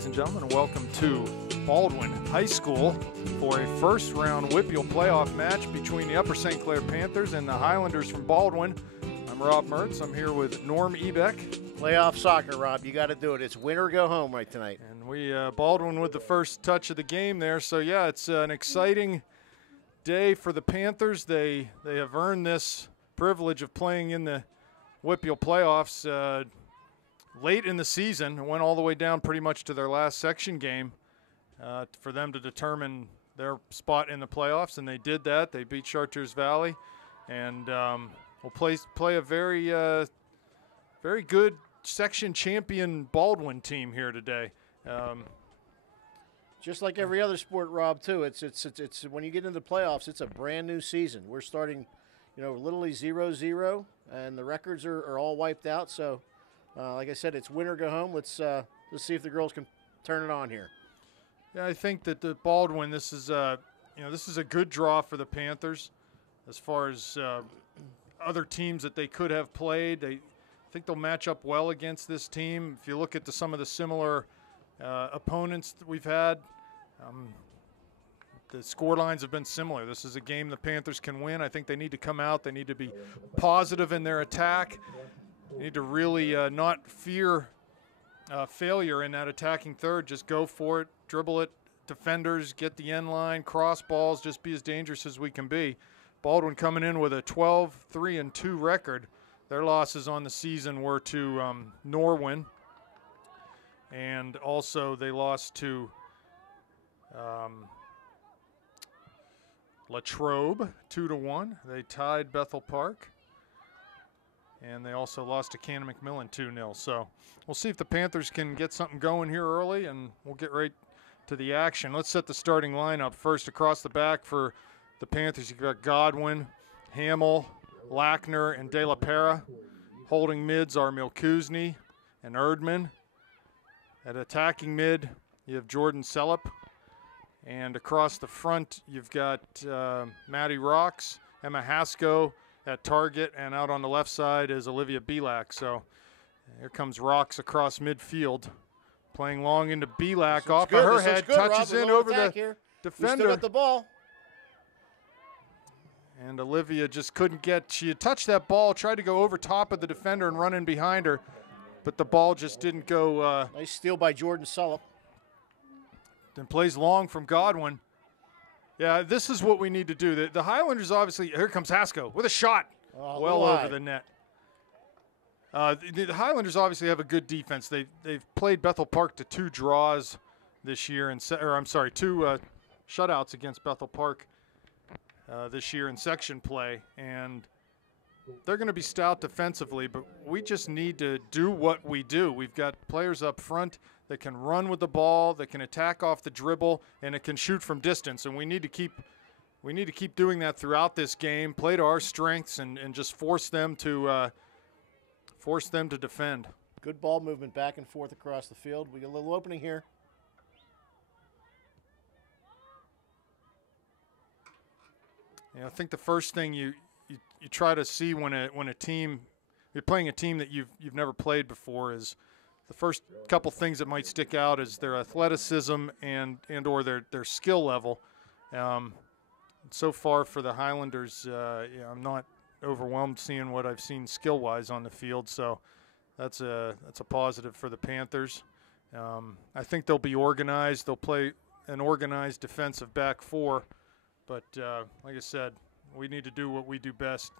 ladies and gentlemen, and welcome to Baldwin High School for a first-round WPIAL playoff match between the Upper St. Clair Panthers and the Highlanders from Baldwin. I'm Rob Mertz. I'm here with Norm Ebeck. Playoff soccer, Rob. You got to do it. It's win or go home right tonight. And we Baldwin with the first touch of the game there. So, yeah, it's an exciting day for the Panthers. They have earned this privilege of playing in the WPIAL playoffs late in the season. It went all the way down pretty much to their last section game for them to determine their spot in the playoffs, and they did that. They beat Chartiers Valley, and will play a very good section champion Baldwin team here today. Just like every other sport, Rob, too. It's when you get into the playoffs, it's a brand new season. We're starting, literally 0-0, and the records are all wiped out. So, like I said, it's win or go home. Let's see if the girls can turn it on here. Yeah, I think that the Baldwin, this is a good draw for the Panthers as far as other teams that they could have played. I think they'll match up well against this team. If you look at some of the similar opponents that we've had, the score lines have been similar. This is a game the Panthers can win. I think they need to come out. They need to be positive in their attack. They need to really not fear failure in that attacking third. Just go for it, dribble it, defenders, get the end line, cross balls, just be as dangerous as we can be. Baldwin coming in with a 12-3-2 record. Their losses on the season were to Norwin, and also they lost to Latrobe 2-1. They tied Bethel Park, and they also lost to Cannon McMillan 2-0. So we'll see if the Panthers can get something going here early, and we'll get right to the action. Let's set the starting lineup. First, across the back for the Panthers, you've got Godwin, Hamill, Lackner, and De La Pera. Holding mids are Milkuzni and Erdman. At attacking mid, you have Jordan Sellup. And across the front, you've got Maddie Rocks, Emma Hasko at target, and out on the left side is Olivia Belak. So here comes Rocks across midfield, playing long into Belak. Off of her head, touches in over the defender. We still got the ball. And Olivia just couldn't get, she had touched that ball, tried to go over top of the defender and run in behind her, but the ball just didn't go. Nice steal by Jordan Sellup. Then plays long from Godwin. Yeah, this is what we need to do. The Highlanders obviously, here comes Hasko with a shot. Well over the net. The Highlanders obviously have a good defense. They've played Bethel Park to 2 draws this year, two shutouts against Bethel Park this year in section play, and they're going to be stout defensively, but we just need to do what we do. We've got players up front that can run with the ball, that can attack off the dribble, and it can shoot from distance, and we need to keep doing that throughout this game, play to our strengths, and just force them to defend. Good ball movement back and forth across the field. We got a little opening here. Yeah, I think the first thing you try to see when a team, you're playing a team that you've never played before, is the first couple things that might stick out is their athleticism and or their skill level. So far for the Highlanders, I'm not overwhelmed seeing what I've seen skill-wise on the field, so that's a positive for the Panthers. I think they'll be organized. They'll play an organized defensive back four, but like I said, we need to do what we do best.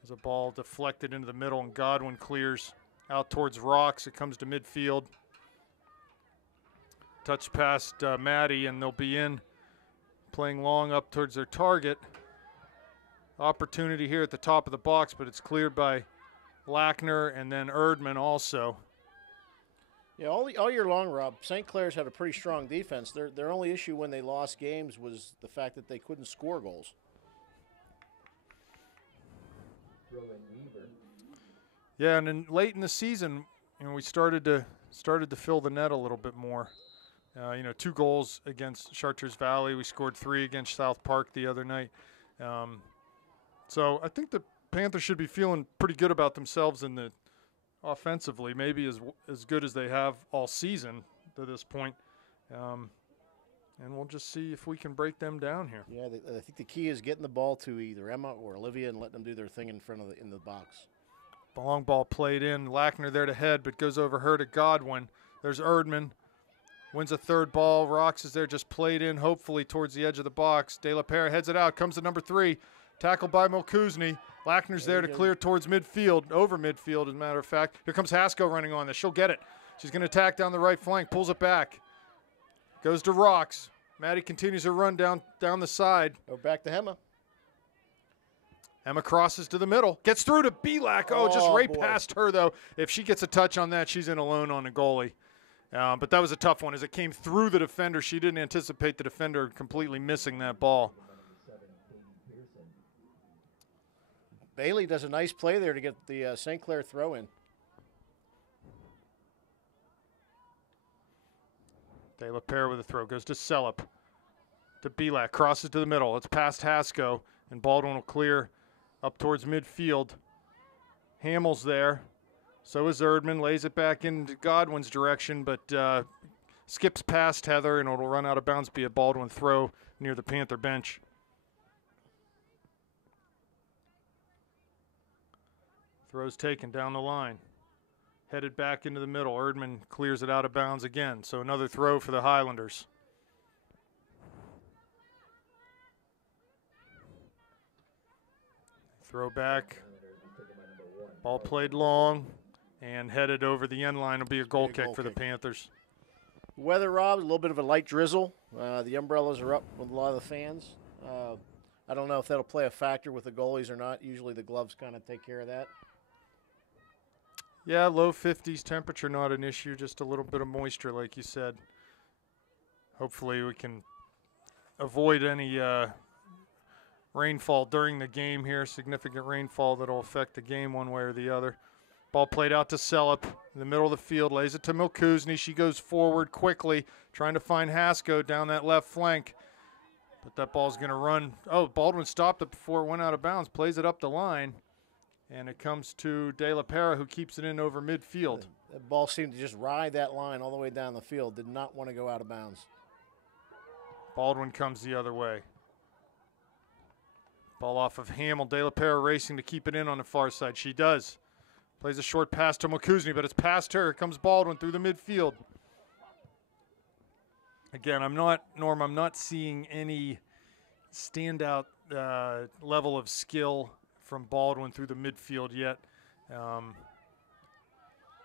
There's a ball deflected into the middle, and Godwin clears out towards Rocks. It comes to midfield. Touch past Maddie, and they'll be in playing long up towards their target. Opportunity here at the top of the box, but it's cleared by Lackner and then Erdman also. Yeah, all year long, Rob, St. Clair's had a pretty strong defense. Their only issue when they lost games was the fact that they couldn't score goals. Yeah, and then late in the season, we started to fill the net a little bit more. 2 goals against Chartiers Valley. We scored 3 against South Park the other night. So I think the Panthers should be feeling pretty good about themselves in the offensively, maybe as good as they have all season. to this point. And we'll just see if we can break them down here. Yeah, I think the key is getting the ball to either Emma or Olivia and letting them do their thing in front of in the box. Long ball played in. Lackner there to head, but goes over her to Godwin. There's Erdman. Wins a third ball. Rocks is there, just played in, hopefully towards the edge of the box. De La Pera heads it out. Comes to number 3. Tackled by Milkuzni. Lackner's there to clear towards midfield, over midfield, as a matter of fact. Here comes Haskell running on this. She'll get it. She's going to attack down the right flank. Pulls it back. Goes to Rocks. Maddie continues her run down the side. Go back to Emma. Emma crosses to the middle. Gets through to Belak. Oh, just right past her, though. If she gets a touch on that, she's in alone on the goalie. But that was a tough one. As it came through the defender, she didn't anticipate the defender completely missing that ball. Bailey does a nice play there to get the St. Clair throw in. De La Pera with a throw. Goes to Selup. To Belak. Crosses to the middle. It's past Haskell. And Baldwin will clear up towards midfield. Hamill's there. So is Erdman. Lays it back into Godwin's direction, but skips past Heather, and it'll run out of bounds, be a Baldwin throw near the Panther bench. Throw's taken down the line. Headed back into the middle. Erdman clears it out of bounds again. So another throw for the Highlanders. Throw back. Ball played long and headed over the end line. Will be a goal kick for the Panthers. Weather, Rob, a little bit of a light drizzle. The umbrellas are up with a lot of the fans. I don't know if that'll play a factor with the goalies or not. Usually the gloves kind of take care of that. Yeah, low 50s temperature, not an issue, just a little bit of moisture, like you said. Hopefully we can avoid any rainfall during the game here, significant rainfall that'll affect the game one way or the other. Ball played out to Selup in the middle of the field, lays it to Milkuzni. She goes forward quickly, trying to find Haskell down that left flank. But that ball's going to run. Oh, Baldwin stopped it before it went out of bounds, plays it up the line. And it comes to De La Pera, who keeps it in over midfield. That ball seemed to just ride that line all the way down the field. Did not want to go out of bounds. Baldwin comes the other way. Ball off of Hamill. De La Pera racing to keep it in on the far side. She does. Plays a short pass to Milkuzni, but it's past her. Here comes Baldwin through the midfield. Again, I'm not seeing any standout level of skill from Baldwin through the midfield yet.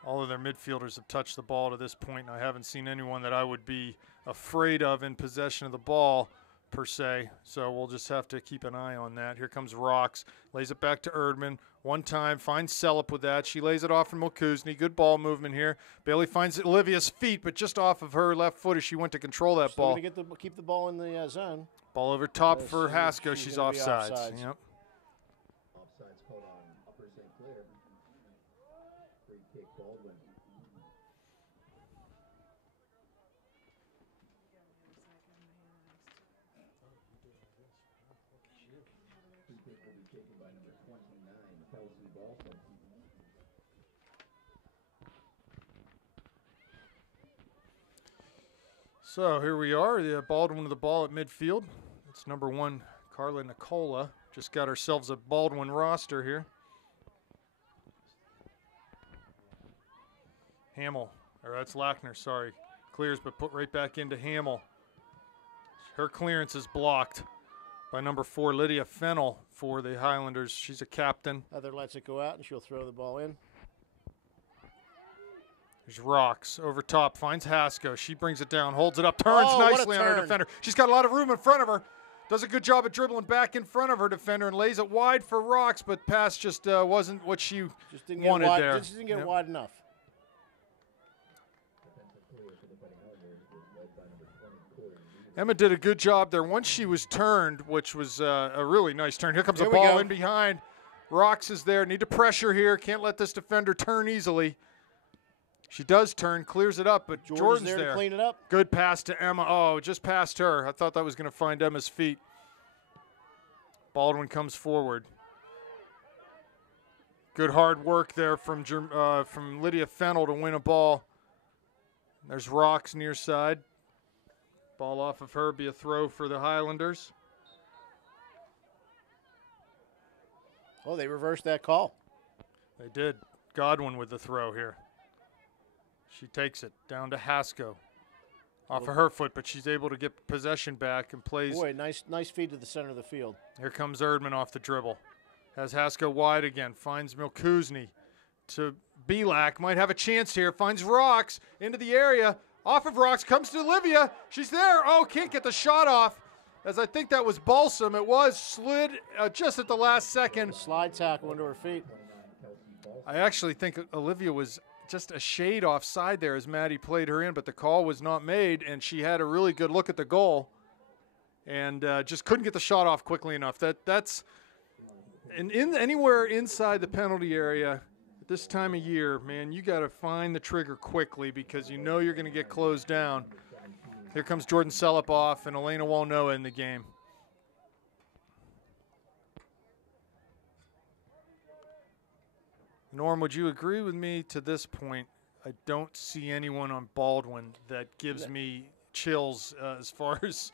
All of their midfielders have touched the ball to this point, and I haven't seen anyone that I would be afraid of in possession of the ball, per se. So we'll just have to keep an eye on that. Here comes Rocks. Lays it back to Erdman. One time, finds Selup with that. She lays it off from Milkuzni. Good ball movement here. Bailey finds Olivia's feet, but just off of her left foot as she went to control that ball. Keep the ball in the zone. Ball over top for Haskell. She's offsides. Yep. Offsides called on Upper St. Clair. Free kick, Baldwin. Free kick will be taken by number 29, Kelsey Baldwin. So here we are, the Baldwin with the ball at midfield. It's number 1, Carla Nicola. Just got ourselves a Baldwin roster here. Hamill, or that's Lackner, sorry. Clears, but put right back into Hamill. Her clearance is blocked by number 4, Lydia Fennell for the Highlanders. She's a captain. Heather lets it go out, and she'll throw the ball in. There's Rocks over top, finds Haskell. She brings it down, holds it up, turns nicely on her defender. She's got a lot of room in front of her. Does a good job of dribbling back in front of her defender and lays it wide for Rocks, but pass just wasn't what she wanted there. Just didn't get wide enough. Emma did a good job there. Once she was turned, which was a really nice turn. Here comes a ball in behind. Rocks is there. Need to pressure here. Can't let this defender turn easily. She does turn, clears it up, but Jordan's there to clean it up. Good pass to Emma. Oh, just past her. I thought that was going to find Emma's feet. Baldwin comes forward. Good hard work there from Lydia Fennell to win a ball. There's Rocks near side. Ball off of her, be a throw for the Highlanders. Oh, they reversed that call. They did. Godwin with the throw here. She takes it down to Hasko. Off of her foot, but she's able to get possession back and plays. Boy, nice feed to the center of the field. Here comes Erdman off the dribble. Has Hasko wide again. Finds Milkuzni to Belak. Might have a chance here. Finds Rocks into the area. Off of Rocks. Comes to Olivia. She's there. Oh, can't get the shot off. As I think that was Balsam. It was slid just at the last second. Slide tackle into her feet. I actually think Olivia was just a shade offside there as Maddie played her in, but the call was not made, and she had a really good look at the goal and just couldn't get the shot off quickly enough. That's anywhere inside the penalty area at this time of year, man, you got to find the trigger quickly because you know you're going to get closed down. Here comes Jordan Selepoff and Elena Walnoa in the game. Norm, would you agree with me to this point? I don't see anyone on Baldwin that gives me chills as far as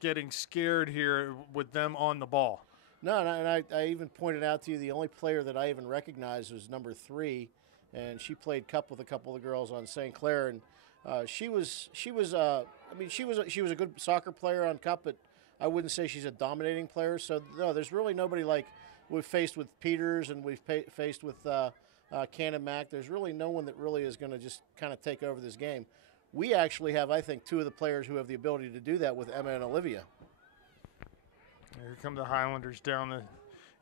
getting scared here with them on the ball. No, and I even pointed out to you the only player that I even recognized was number 3, and she played cup with a couple of girls on St. Clair, and she was a good soccer player on cup, but I wouldn't say she's a dominating player. So no, there's really nobody like we've faced with Peters and we've faced with Cannon Mack. There's really no one that really is going to just kind of take over this game. We actually have, I think, 2 of the players who have the ability to do that with Emma and Olivia. Here come the Highlanders down the.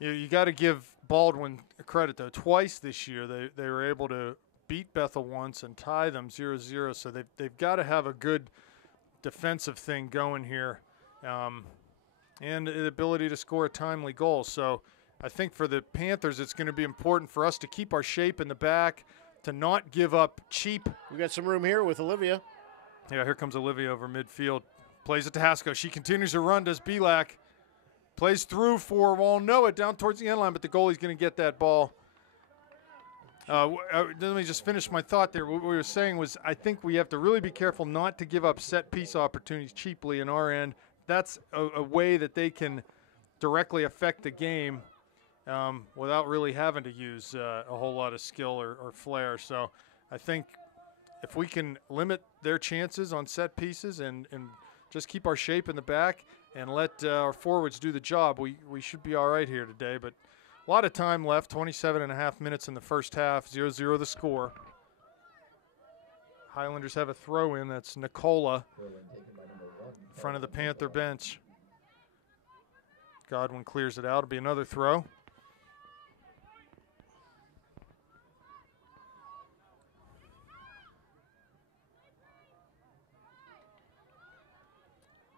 You got to give Baldwin credit though. Twice this year they were able to beat Bethel once and tie them 0-0. So they've got to have a good defensive thing going here, and the ability to score a timely goal. So I think for the Panthers, it's going to be important for us to keep our shape in the back, to not give up cheap. We got some room here with Olivia. Yeah, here comes Olivia over midfield. Plays it to Hasko. She continues her run, does Belak. Plays through for Walnoa down towards the end line, but the goalie's going to get that ball. Let me just finish my thought there. What we were saying was I think we have to really be careful not to give up set-piece opportunities cheaply in our end. That's a way that they can directly affect the game without really having to use a whole lot of skill or flair. So I think if we can limit their chances on set pieces and just keep our shape in the back and let our forwards do the job, we should be all right here today. But a lot of time left, 27.5 minutes in the first half, 0-0 the score. Highlanders have a throw-in. That's Nicola in front of the Panther bench. Godwin clears it out. It'll be another throw.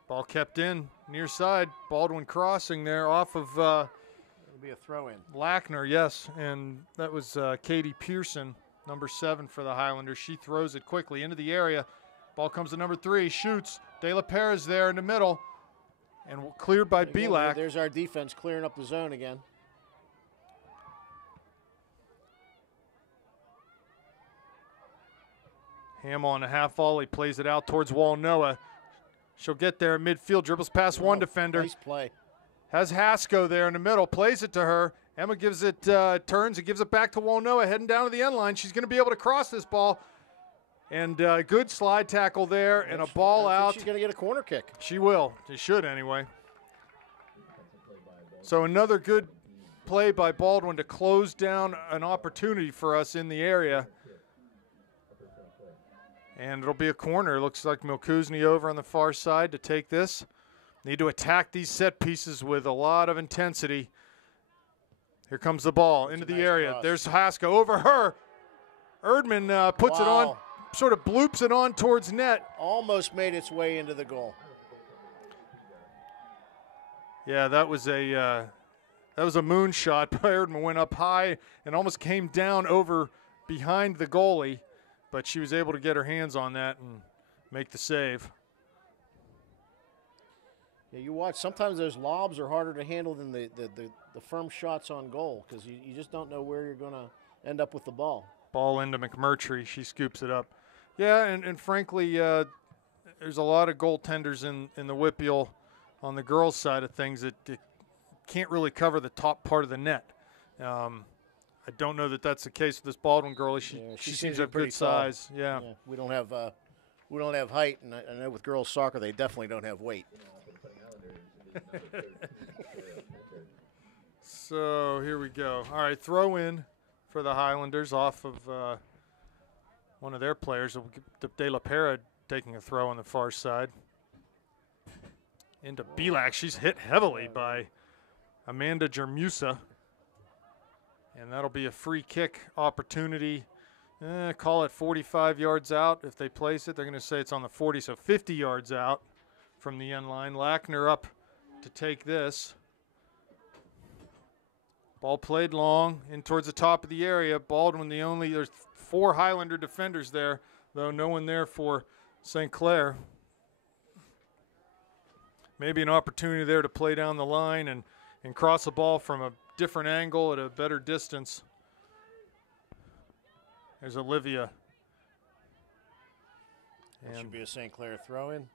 Ball kept in, near side. Baldwin crossing there off of It'll be a throw-in. Lackner, yes. And that was Katie Pearson, number 7 for the Highlanders. She throws it quickly into the area. Ball comes to number 3, shoots. De La Perez there in the middle. And cleared by Belak. There's our defense clearing up the zone again. Ham on a half volley, plays it out towards Walnoa. She'll get there in midfield, dribbles past one defender. Nice play. Has Hasko there in the middle, plays it to her. Emma gives it, turns and gives it back to Walnoa, heading down to the end line. She's going to be able to cross this ball. And good slide tackle there and a ball out. She's going to get a corner kick. She will. She should anyway. So another good play by Baldwin to close down an opportunity for us in the area. And it'll be a corner. Looks like Milkuzni over on the far side to take this. Need to attack these set pieces with a lot of intensity. Here comes the ball into the area. Cross. There's Hasko over her. Erdman puts it on, sort of bloops it on towards net. Almost made its way into the goal. Yeah, that was a moonshot by Erdman. Went up high and almost came down over behind the goalie. But she was able to get her hands on that and make the save. Yeah, you watch. Sometimes those lobs are harder to handle than the firm shots on goal because you just don't know where you're going to end up with the ball. Ball into McMurtry. She scoops it up. Yeah, and frankly, there's a lot of goaltenders in the WPIAL on the girls' side of things that can't really cover the top part of the net. I don't know that that's the case with this Baldwin girlie. She seems to have good size. Yeah. We don't have height, and I know with girls soccer they definitely don't have weight. So here we go. All right, throw in for the Highlanders off of one of their players. De La Pera taking a throw on the far side. Into Belak. She's hit heavily by Amanda Jermusa. And that'll be a free kick opportunity. Call it 45 yards out. If they place it, they're going to say it's on the 40, so 50 yards out from the end line. Lackner up to take this. Ball played long in towards the top of the area. Baldwin, there's 4 Highlander defenders there, though no one there for St. Clair. Maybe an opportunity there to play down the line and cross the ball from a different angle at a better distance. There's Olivia. That should be a St. Clair throw-in.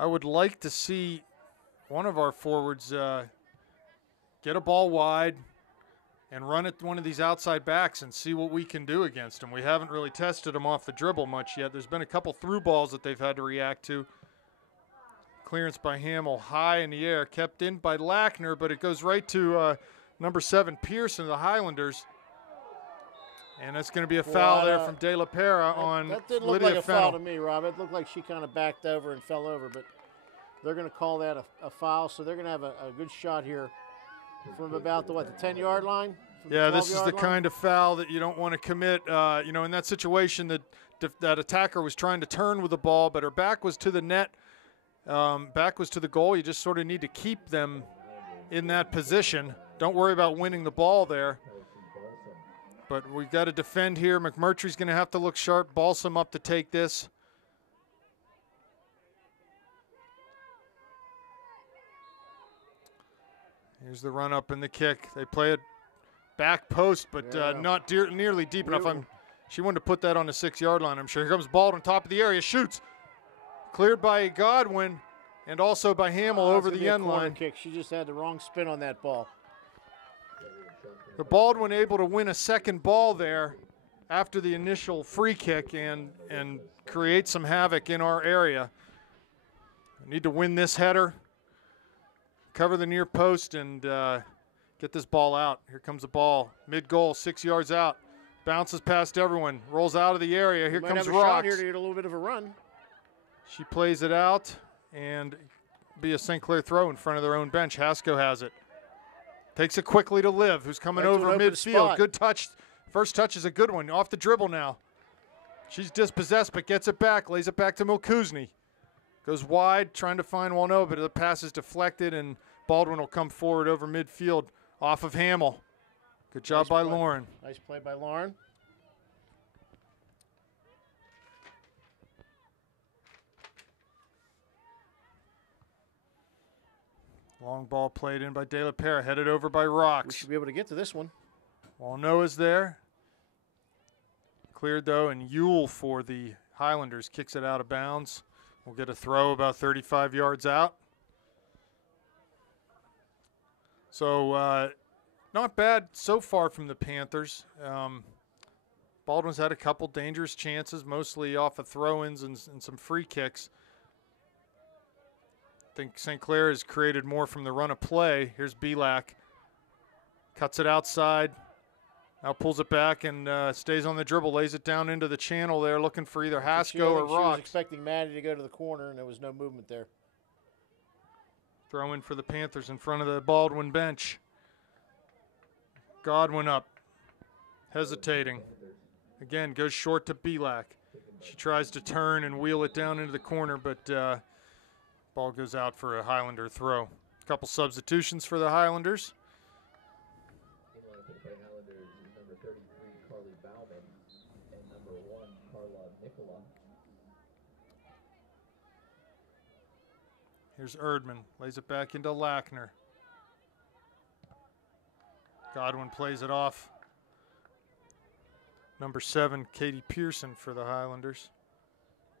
I would like to see one of our forwards get a ball wide and run at one of these outside backs and see what we can do against them. We haven't really tested them off the dribble much yet. There's been a couple through balls that they've had to react to. Clearance by Hamill, high in the air, kept in by Lackner, but it goes right to number 7, Pearson of the Highlanders. And that's going to be a foul there from De La Pera on Lydia That didn't look like a Fennell. foul to me, Rob. It looked like she kind of backed over and fell over, but they're going to call that a foul, so they're going to have a good shot here from about the 10-yard line? Yeah, this is the kind of foul that you don't want to commit. In that situation, that attacker was trying to turn with the ball, but her back was to the net, back was to the goal. You just sort of need to keep them in that position. Don't worry about winning the ball there. But we've got to defend here. McMurtry's going to have to look sharp. Balsam up to take this. Here's the run up and the kick. They play it back post, but not nearly deep enough. She wanted to put that on the 6-yard line, I'm sure. Here comes Baldwin, top of the area, shoots. Cleared by Godwin and also by Hamill over the end line. Kick. She just had the wrong spin on that ball. The Baldwin able to win a second ball there after the initial free kick and create some havoc in our area. We need to win this header, cover the near post, and get this ball out. Here comes the ball, mid-goal, 6 yards out. Bounces past everyone, rolls out of the area. Here comes Rocks. Shot here to get a little bit of a run. She plays it out, and be a St. Clair throw in front of their own bench. Haskell has it. Takes it quickly to Liv, who's coming over midfield. Good touch. First touch is a good one. Off the dribble now. She's dispossessed, but gets it back. Lays it back to Milkuzny. Goes wide, trying to find Walno, but the pass is deflected, and Baldwin will come forward over midfield off of Hamill. Good job by Lauren. Nice play by Lauren. Long ball played in by De La Pera, headed over by Rocks. We should be able to get to this one. Walno is there. Cleared, though, and Ewell for the Highlanders kicks it out of bounds. We'll get a throw about 35 yards out. So not bad so far from the Panthers. Baldwin's had a couple dangerous chances, mostly off of throw-ins and some free kicks. I think St. Clair has created more from the run of play. Here's Belak. Cuts it outside. Now pulls it back and stays on the dribble, lays it down into the channel there, looking for either Haskell or Rocks. She was expecting Maddie to go to the corner, and there was no movement there. Throw in for the Panthers in front of the Baldwin bench. Godwin up, hesitating. Again, goes short to Belak. She tries to turn and wheel it down into the corner, but ball goes out for a Highlander throw. A couple substitutions for the Highlanders. Here's Erdman, lays it back into Lackner. Godwin plays it off. Number 7, Katie Pearson for the Highlanders.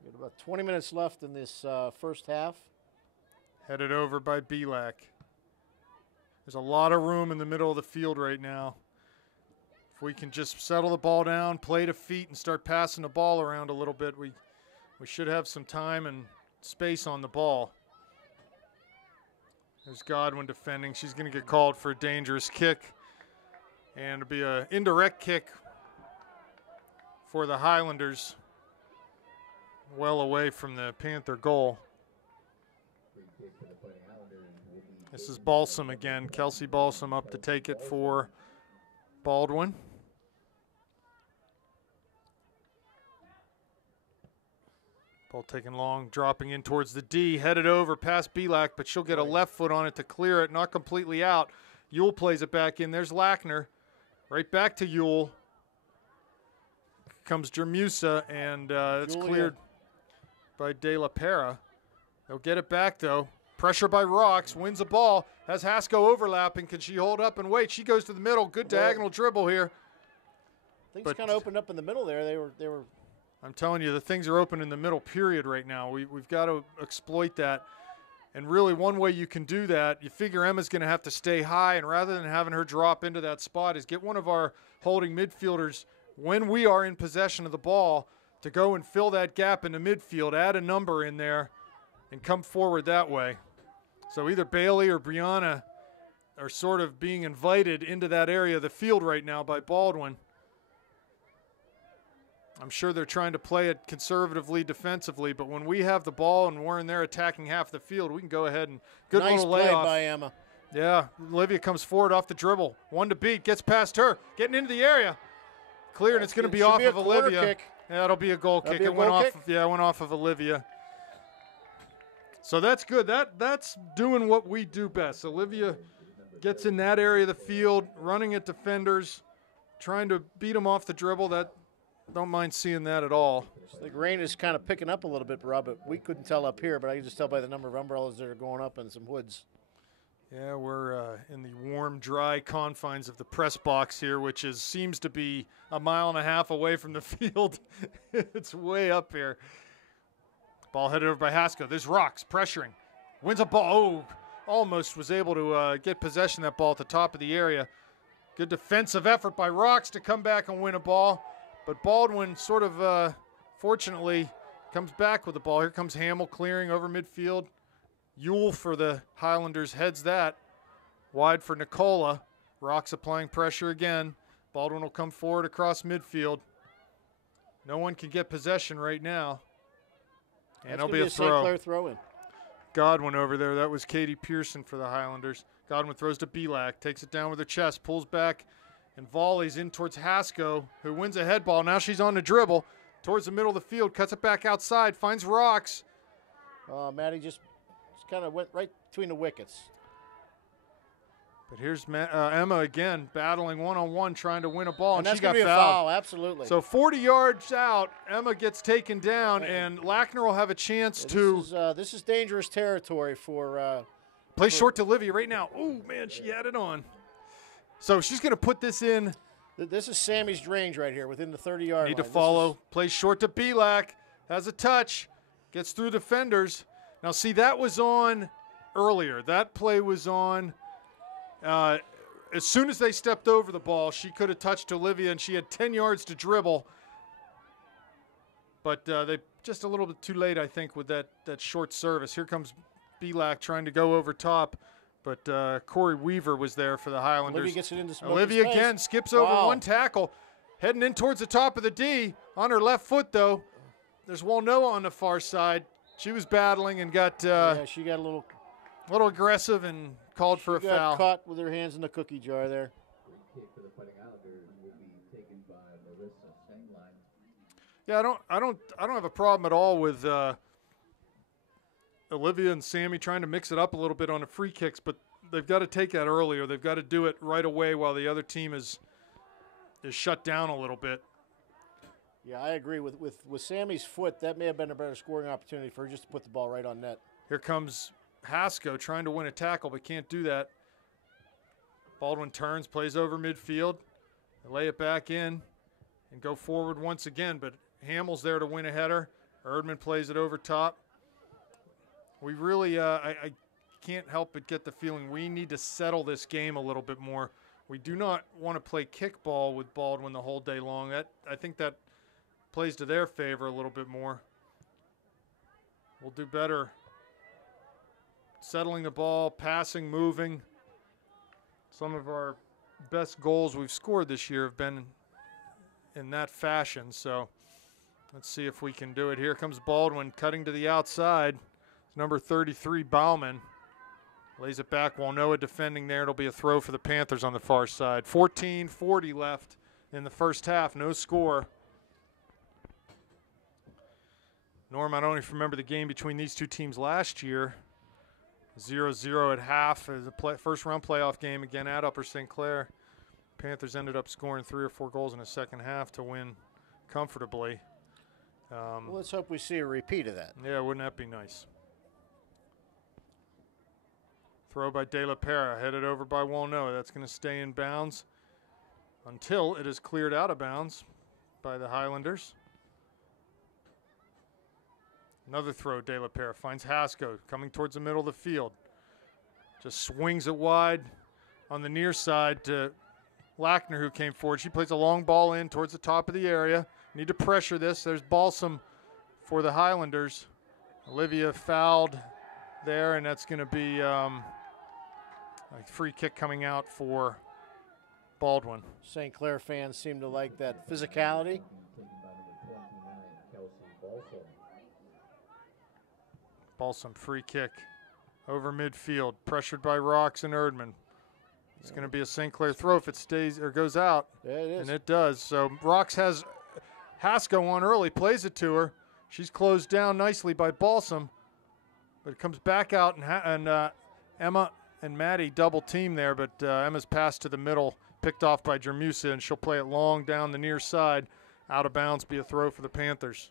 We got about 20 minutes left in this first half. Headed over by Belak. There's a lot of room in the middle of the field right now. If we can just settle the ball down, play to feet, and start passing the ball around a little bit, we should have some time and space on the ball. There's Godwin defending. She's going to get called for a dangerous kick. And it'll be an indirect kick for the Highlanders, well away from the Panther goal. This is Balsam again. Kelsey Balsam up to take it for Baldwin. Ball taken long, dropping in towards the D, headed over past Belak, but she'll get a left foot on it to clear it, not completely out. Yule plays it back in. There's Lackner. Right back to Yule. Comes Jermusa, and it's cleared by De La Pera. They'll get it back, though. Pressure by Rocks, wins the ball, has Haskell overlapping. Can she hold up and wait? She goes to the middle. Good diagonal dribble here. Things kind of opened up in the middle there. They were. I'm telling you, the things are open in the middle period right now. We've got to exploit that. And really, one way you can do that, you figure Emma's going to have to stay high, and rather than having her drop into that spot, is get one of our holding midfielders when we are in possession of the ball to go and fill that gap in the midfield, add a number in there, and come forward that way. So either Bailey or Brianna are sort of being invited into that area of the field right now by Baldwin. I'm sure they're trying to play it conservatively, defensively, but when we have the ball and we're in there attacking half the field, we can go ahead and good nice little layoff. Play by Emma. Yeah, Olivia comes forward off the dribble. One to beat, gets past her, getting into the area. Clear, and it's going to be off of Olivia. Kick. Yeah, it'll be a goal kick. It went off. Yeah, it went off of Olivia. So that's good. That's doing what we do best. Olivia gets in that area of the field, running at defenders, trying to beat them off the dribble. Don't mind seeing that at all. The rain is kind of picking up a little bit, Rob, but we couldn't tell up here, but I can just tell by the number of umbrellas that are going up in some woods. Yeah, we're in the warm, dry confines of the press box here, which seems to be a mile and a half away from the field. It's way up here. Ball headed over by Haskell. There's Rocks pressuring. Wins a ball. Oh, almost was able to get possession of that ball at the top of the area. Good defensive effort by Rocks to come back and win a ball. But Baldwin sort of, fortunately, comes back with the ball. Here comes Hamill clearing over midfield. Yule for the Highlanders heads that. Wide for Nicola. Rocks applying pressure again. Baldwin will come forward across midfield. No one can get possession right now. And there'll be a throw. St. Clair throw-in. Godwin over there. That was Katie Pearson for the Highlanders. Godwin throws to Belak. Takes it down with her chest. Pulls back. And volleys in towards Haskell, who wins a head ball. Now she's on the dribble towards the middle of the field, cuts it back outside, finds Rocks. Maddie just kind of went right between the wickets. But here's Emma again, battling one-on-one, trying to win a ball, and that's she got fouled. fouled. Foul, absolutely. So 40 yards out, Emma gets taken down, and Lackner will have a chance to. This is dangerous territory for. Play short to Livy right now. Oh, man, she had it on. So she's going to put this in. This is Sammy's range right here, within the 30-yard line. Need to follow. Plays short to Belak. Has a touch. Gets through defenders. Now, see, that was on earlier. That play was on. As soon as they stepped over the ball, she could have touched Olivia, and she had 10 yards to dribble. But they just a little bit too late, I think, with that short service. Here comes Belak trying to go over top. But Corey Weaver was there for the Highlanders. Olivia gets it into some Olivia space. again skips over one tackle. Heading in towards the top of the D. On her left foot, though. There's Walnoa on the far side. She was battling and got yeah, she got a little aggressive and called for a foul. Got caught with her hands in the cookie jar there. Yeah, I don't have a problem at all with Olivia and Sammy trying to mix it up a little bit on the free kicks, but they've got to take that earlier. They've got to do it right away while the other team is shut down a little bit. Yeah, I agree. With Sammy's foot, that may have been a better scoring opportunity for her just to put the ball right on net. Here comes Hasko trying to win a tackle, but can't do that. Baldwin turns, plays over midfield. They lay it back in and go forward once again, but Hamill's there to win a header. Erdman plays it over top. We really, I can't help but get the feeling we need to settle this game a little bit more. We do not want to play kickball with Baldwin the whole day long. I think that plays to their favor a little bit more. We'll do better settling the ball, passing, moving. Some of our best goals we've scored this year have been in that fashion. So let's see if we can do it. Here comes Baldwin cutting to the outside. It's number 33, Bauman. Lays it back. Walnoa defending there. It'll be a throw for the Panthers on the far side. 14:40 left in the first half. No score. Norm, I don't even remember the game between these two teams last year. 0-0 at half as a first-round playoff game again at Upper St. Clair. Panthers ended up scoring 3 or 4 goals in the second half to win comfortably. Well, let's hope we see a repeat of that. Yeah, wouldn't that be nice? Throw by De La Pera, headed over by Walnoa. That's going to stay in bounds until it is cleared out of bounds by the Highlanders. Another throw, De La Pera finds Hasko coming towards the middle of the field. Just swings it wide on the near side to Lackner, who came forward. She plays a long ball in towards the top of the area. Need to pressure this. There's Balsam for the Highlanders. Olivia fouled there, and that's going to be a free kick coming out for Baldwin. St. Clair fans seem to like that physicality. Balsam free kick over midfield, pressured by Rocks and Erdman. It's going to be a St. Clair throw if it stays or goes out. Yeah, it is. And it does. So Rocks has Hasko on early, plays it to her. She's closed down nicely by Balsam, but it comes back out, and Emma and Maddie double team there, but Emma's pass to the middle, picked off by Jermusa, and she'll play it long down the near side, out of bounds, be a throw for the Panthers.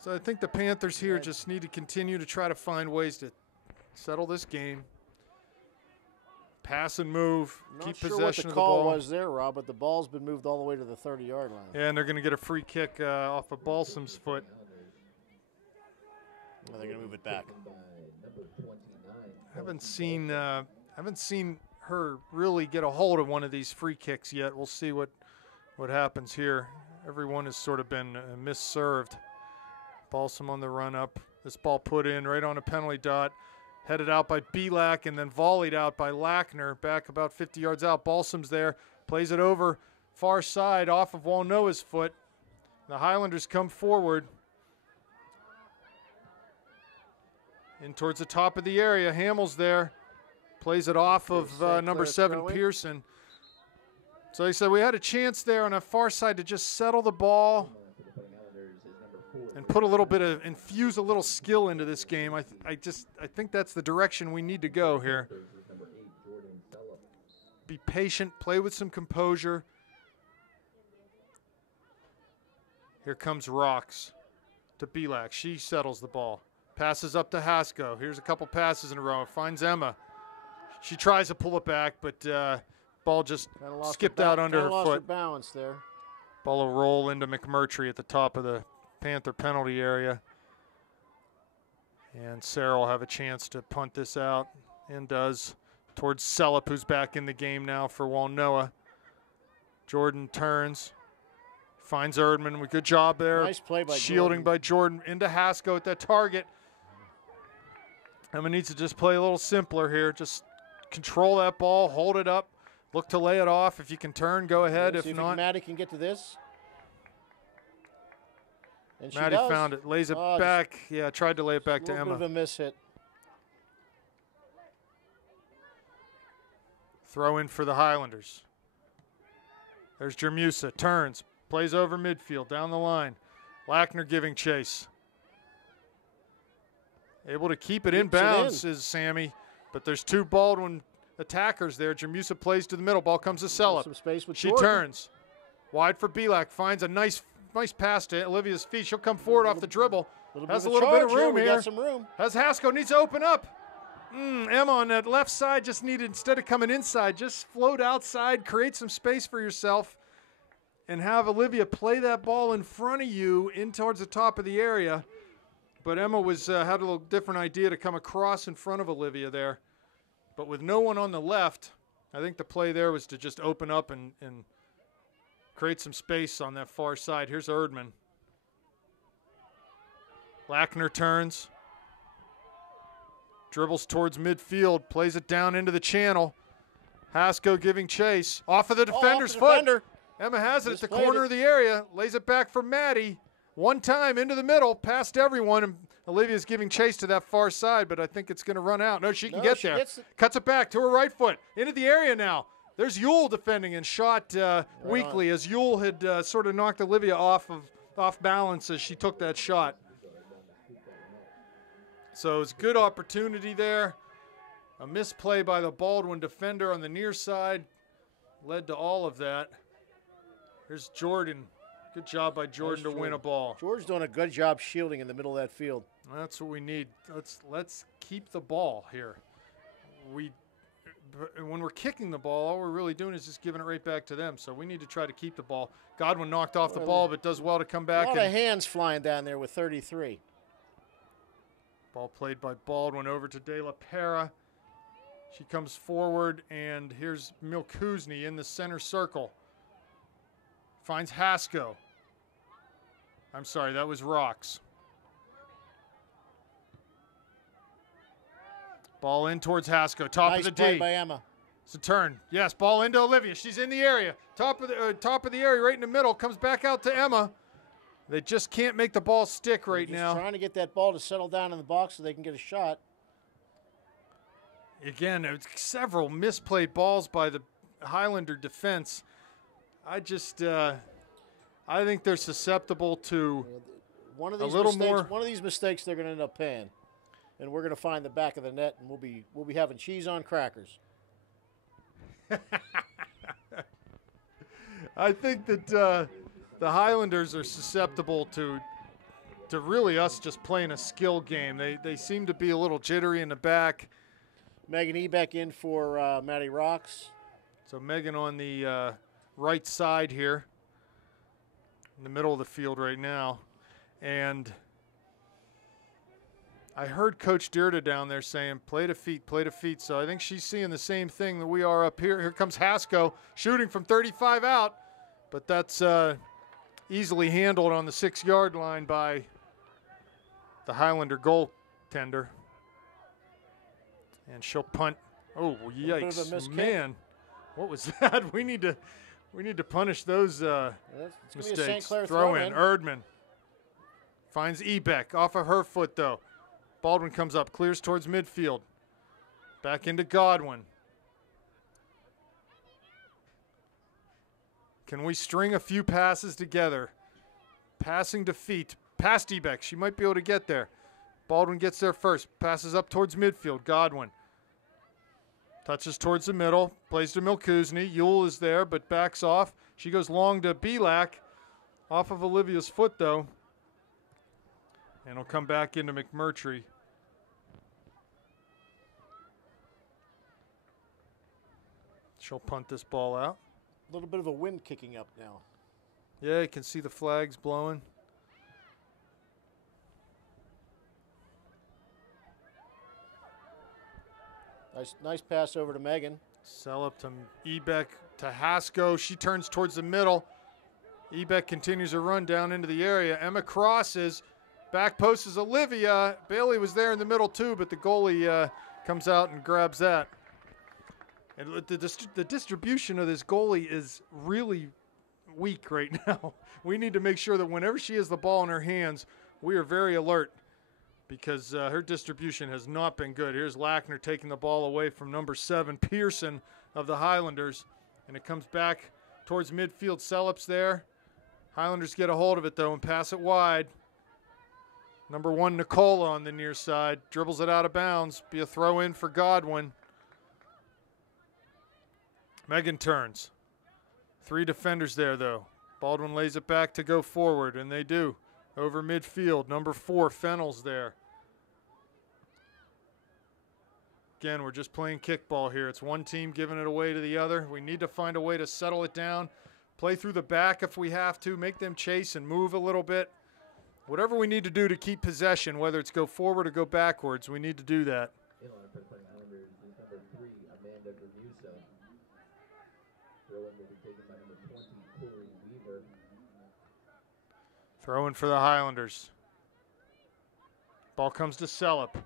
So I think the Panthers here just need to continue to try to find ways to settle this game. Pass and move, keep possession of the ball. Not sure what the call was there, Rob, but the ball's been moved all the way to the 30-yard line. Yeah, and they're going to get a free kick off of Balsam's foot. Well, they're going to move it back. I haven't seen her really get a hold of one of these free kicks yet. We'll see what happens here. Everyone has sort of been misserved. Balsam on the run up. This ball put in right on a penalty dot. Headed out by Belak and then volleyed out by Lackner. Back about 50 yards out. Balsam's there. Plays it over far side off of Walnoa's foot. The Highlanders come forward. In towards the top of the area. Hamill's there. Plays it off of number 7, Pearson. So he said we had a chance there on the far side to just settle the ball and put a little bit of, infuse a little skill into this game. I think that's the direction we need to go here. Be patient, play with some composure. Here comes Rocks to Belak. She settles the ball. Passes up to Hasko. Here's a couple passes in a row. Finds Emma. She tries to pull it back, but ball just skipped out under her lost foot. Her balance there. Ball will roll into McMurtry at the top of the Panther penalty area. And Sarah will have a chance to punt this out, and does, towards Sellup, who's back in the game now for Walnoa. Jordan turns, finds Erdman. Good job there. Nice play by Shielding Jordan. by Jordan into Hasko at that target. Emma needs to just play a little simpler here. Just control that ball, hold it up, look to lay it off. If you can turn, go ahead. Let's see if if not, Maddie can get to this. And she Maddie does. found it, lays it back. Yeah, tried to lay it back to A Emma. little bit of a miss hit. Throw in for the Highlanders. There's Jermusa, turns, plays over midfield, down the line. Lackner giving chase. Able to keep it in bounds is Sammy, but there's 2 Baldwin attackers there. Jamusa plays to the middle. Ball comes to Sellup. Some space with She Jordan. turns. Wide for Belak. Finds a nice pass to Olivia's feet. She'll come forward off the dribble. Has a little bit of room We here. got some room. Has Haskell. Needs to open up. Emma on that left side just needed, instead of coming inside, just float outside, create some space for yourself, and have Olivia play that ball in front of you in towards the top of the area. But Emma was had a little different idea to come across in front of Olivia there. But with no one on the left, I think the play there was to just open up and create some space on that far side. Here's Erdman. Lackner turns. Dribbles towards midfield, plays it down into the channel. Haskell giving chase. Off of the defender's foot. Defender. Emma has it at the Misplayed corner it. of the area. Lays it back for Maddie. One time into the middle, past everyone. And Olivia's giving chase to that far side, but I think it's going to run out. No, she can get she there. gets it. Cuts it back to her right foot. Into the area now. There's Yule defending and shot weakly as Yule had sort of knocked Olivia off balance as she took that shot. So it's a good opportunity there. A misplay by the Baldwin defender on the near side led to all of that. Here's Jordan. Good job by Jordan to win a ball. George's doing a good job shielding in the middle of that field. That's what we need. Let's keep the ball here. When we're kicking the ball, all we're really doing is just giving it right back to them. So we need to try to keep the ball. Godwin knocked off the ball, but does well to come back. A lot of hands flying down there with 33. Ball played by Baldwin over to De La Pera. She comes forward, and here's Milkuzni in the center circle. Finds Haskell. I'm sorry, that was Rocks. Ball in towards Haskell, top Nice of the play D. by Emma. It's a turn. Yes, ball into Olivia. She's in the area. Top of the area, right in the middle. Comes back out to Emma. They just can't make the ball stick right Just now. trying to get that ball to settle down in the box so they can get a shot. Again, several misplayed balls by the Highlander defense. I think they're susceptible to One of a these little mistakes, more. One of these mistakes they're going to end up paying, and we're going to find the back of the net, and we'll be having cheese on crackers. I think that the Highlanders are susceptible to really us just playing a skill game. They seem to be a little jittery in the back. Megan Ebeck in for Maddie Rocks. So Megan on the right side here, in the middle of the field right now. And I heard Coach Dierda down there saying, play to feet, play to feet. So I think she's seeing the same thing that we are up here. Here comes Haskell shooting from 35 out, but that's easily handled on the 6-yard line by the Highlander goaltender. And she'll punt. Oh, bit of a yikes, missed kick. man. What was that? We need to punish those It's gonna be a St. mistakes. Clair Throw in. throw-in. Erdman finds Ebeck off of her foot, though. Baldwin comes up, clears towards midfield. Back into Godwin. Can we string a few passes together? Passing to feet. Past Ebeck. She might be able to get there. Baldwin gets there first. Passes up towards midfield. Godwin. Touches towards the middle. Plays to Milkuzni. Yule is there, but backs off. She goes long to Belak. Off of Olivia's foot, though. And will come back into McMurtry. She'll punt this ball out. A little bit of a wind kicking up now. Yeah, you can see the flags blowing. Nice pass over to Megan. Sellup to Ebeck to Haskell. She turns towards the middle. Ebeck continues her run down into the area. Emma crosses. Back post is Olivia. Bailey was there in the middle too, but the goalie comes out and grabs that. And the distribution of this goalie is really weak right now. We need to make sure that whenever she has the ball in her hands, we are very alert because her distribution has not been good. Here's Lackner taking the ball away from number 7, Pearson of the Highlanders. And it comes back towards midfield. Sellup's there. Highlanders get a hold of it, though, and pass it wide. Number 1, Nicola on the near side. Dribbles it out of bounds. Be a throw in for Godwin. Megan turns. 3 defenders there, though. Baldwin lays it back to go forward, and they do. Over midfield, number 4, Fennels there. Again, we're just playing kickball here. It's one team giving it away to the other. We need to find a way to settle it down, play through the back if we have to, make them chase and move a little bit. Whatever we need to do to keep possession, whether it's go forward or go backwards, we need to do that. In line for the Putnam Highlanders is number 3, Amanda Bermusa. Throw-in will be taken by number 20, Corey Weaver. Throw in for the Highlanders. Ball comes to Selup.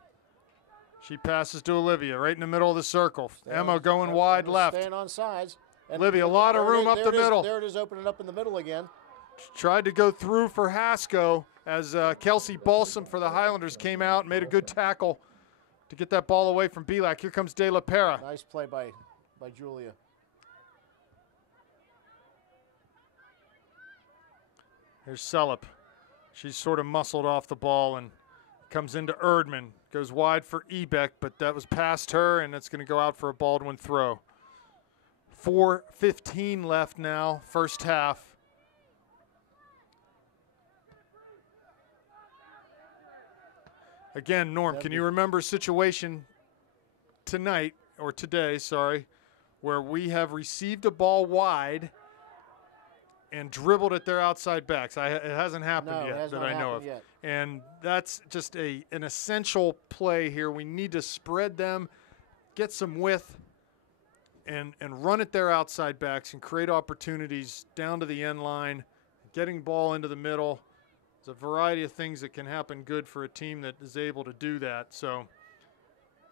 She passes to Olivia right in the middle of the circle. Emma going wide Emma's left. staying on sides. And Olivia, a lot of room up the middle. There it is, opening up in the middle again. Tried to go through for Hasko as Kelsey Balsam for the Highlanders came out and made a good tackle to get that ball away from Belak. Here comes De La Pera. Nice play by Julia. Here's Selup. She's sort of muscled off the ball and comes into Erdman. Goes wide for Ebeck, but that was past her, and it's going to go out for a Baldwin throw. 4:15 left now, first half. Again, Norm, can you remember a situation tonight, or today, sorry, where we have received a ball wide and dribbled at their outside backs? It hasn't happened yet that I know of. Yet. And that's just an essential play here. We need to spread them, get some width, and run at their outside backs and create opportunities down to the end line, getting ball into the middle. There's a variety of things that can happen good for a team that is able to do that. So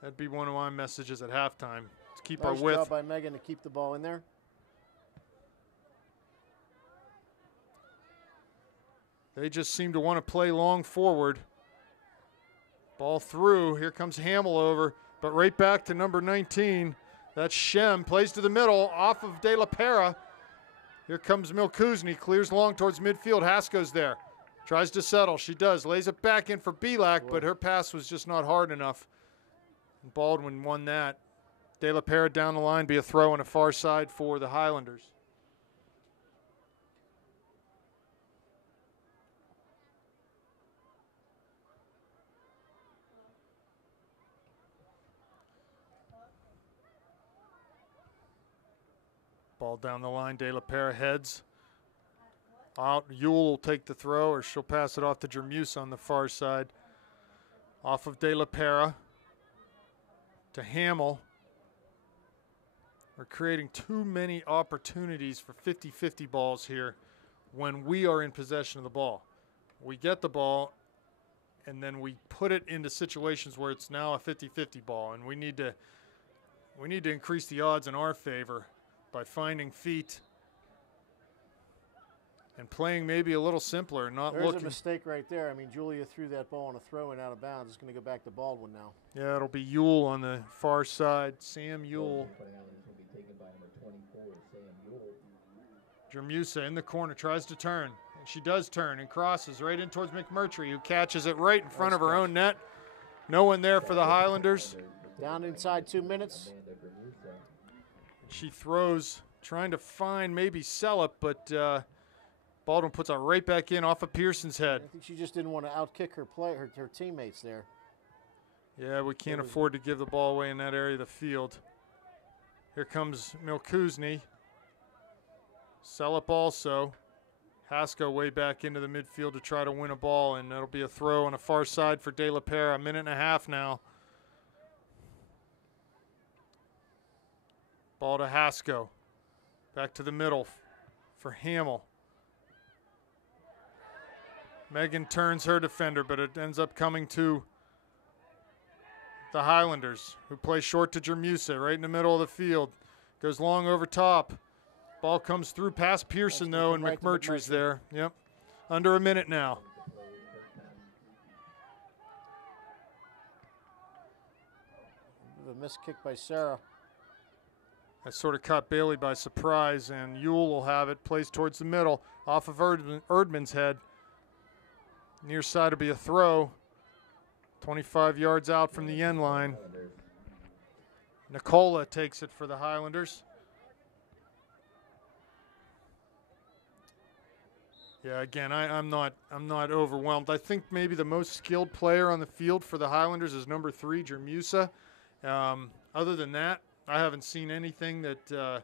that'd be one of my messages at halftime. To keep our width. Nice job by Megan to keep the ball in there. They just seem to want to play long forward. Ball through. Here comes Hamill over, but right back to number 19. That's Shem. Plays to the middle off of De La Pera. Here comes Milkuzny. Clears long towards midfield. Hasko's there. Tries to settle. She does. Lays it back in for Belak, but her pass was just not hard enough. And Baldwin won that. De La Pera down the line. Be a throw on the far side for the Highlanders. Ball down the line, De La Pera heads. Out, Yule will take the throw, or she'll pass it off to Jermuse on the far side. Off of De La Pera to Hamill. We're creating too many opportunities for 50-50 balls here when we are in possession of the ball. We get the ball, and then we put it into situations where it's now a 50-50 ball, and we need to increase the odds in our favor by finding feet and playing maybe a little simpler, not There's looking. There's a mistake right there. I mean, Julia threw that ball on a throw-in out of bounds. It's going to go back to Baldwin now. Yeah, it'll be Yule on the far side. Sam Yule. Jermusa in the corner, tries to turn. And she does turn and crosses right in towards McMurtry, who catches it right in front of her own net. No one there for the Highlanders. Down inside 2 minutes. She throws, trying to find maybe Selup, but Baldwin puts it right back in off of Pearson's head. I think she just didn't want to outkick her teammates there. Yeah, we can't afford to give the ball away in that area of the field. Here comes Milkuzny. Selup also. Hasko way back into the midfield to try to win a ball, and that'll be a throw on the far side for De La Pera. A minute and a half now. Ball to Hasko. Back to the middle for Hamill. Megan turns her defender, but it ends up coming to the Highlanders, who play short to Jermusa right in the middle of the field. Goes long over top. Ball comes through past Pearson, though, and right McMurtry's there. Yep. Under a minute now. A missed kick by Sarah. That sort of caught Bailey by surprise, and Yule will have it. Plays towards the middle, off of Erdman's head. Near side will be a throw. 25 yards out from the end line. Nicola takes it for the Highlanders. Yeah, again, I'm not overwhelmed. I think maybe the most skilled player on the field for the Highlanders is number 3, Jermusa. Other than that, I haven't seen anything that.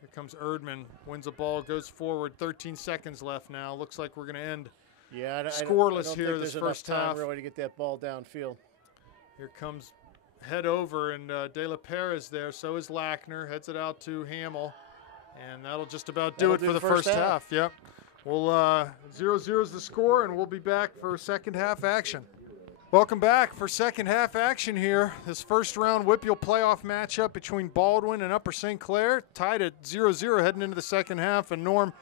Here comes Erdman, wins the ball, goes forward. 13 seconds left now. Looks like we're going to end scoreless here this first half. Really to get that ball downfield. Here comes head over, and De La Pera there. So is Lackner. Heads it out to Hamill. And that'll just about do it for the first half. Yep. We'll 0-0 is the score, and we'll be back for second half action. Welcome back for second half action here. This first round WPIAL playoff matchup between Baldwin and Upper St. Clair, tied at 0-0 heading into the second half. And Norm,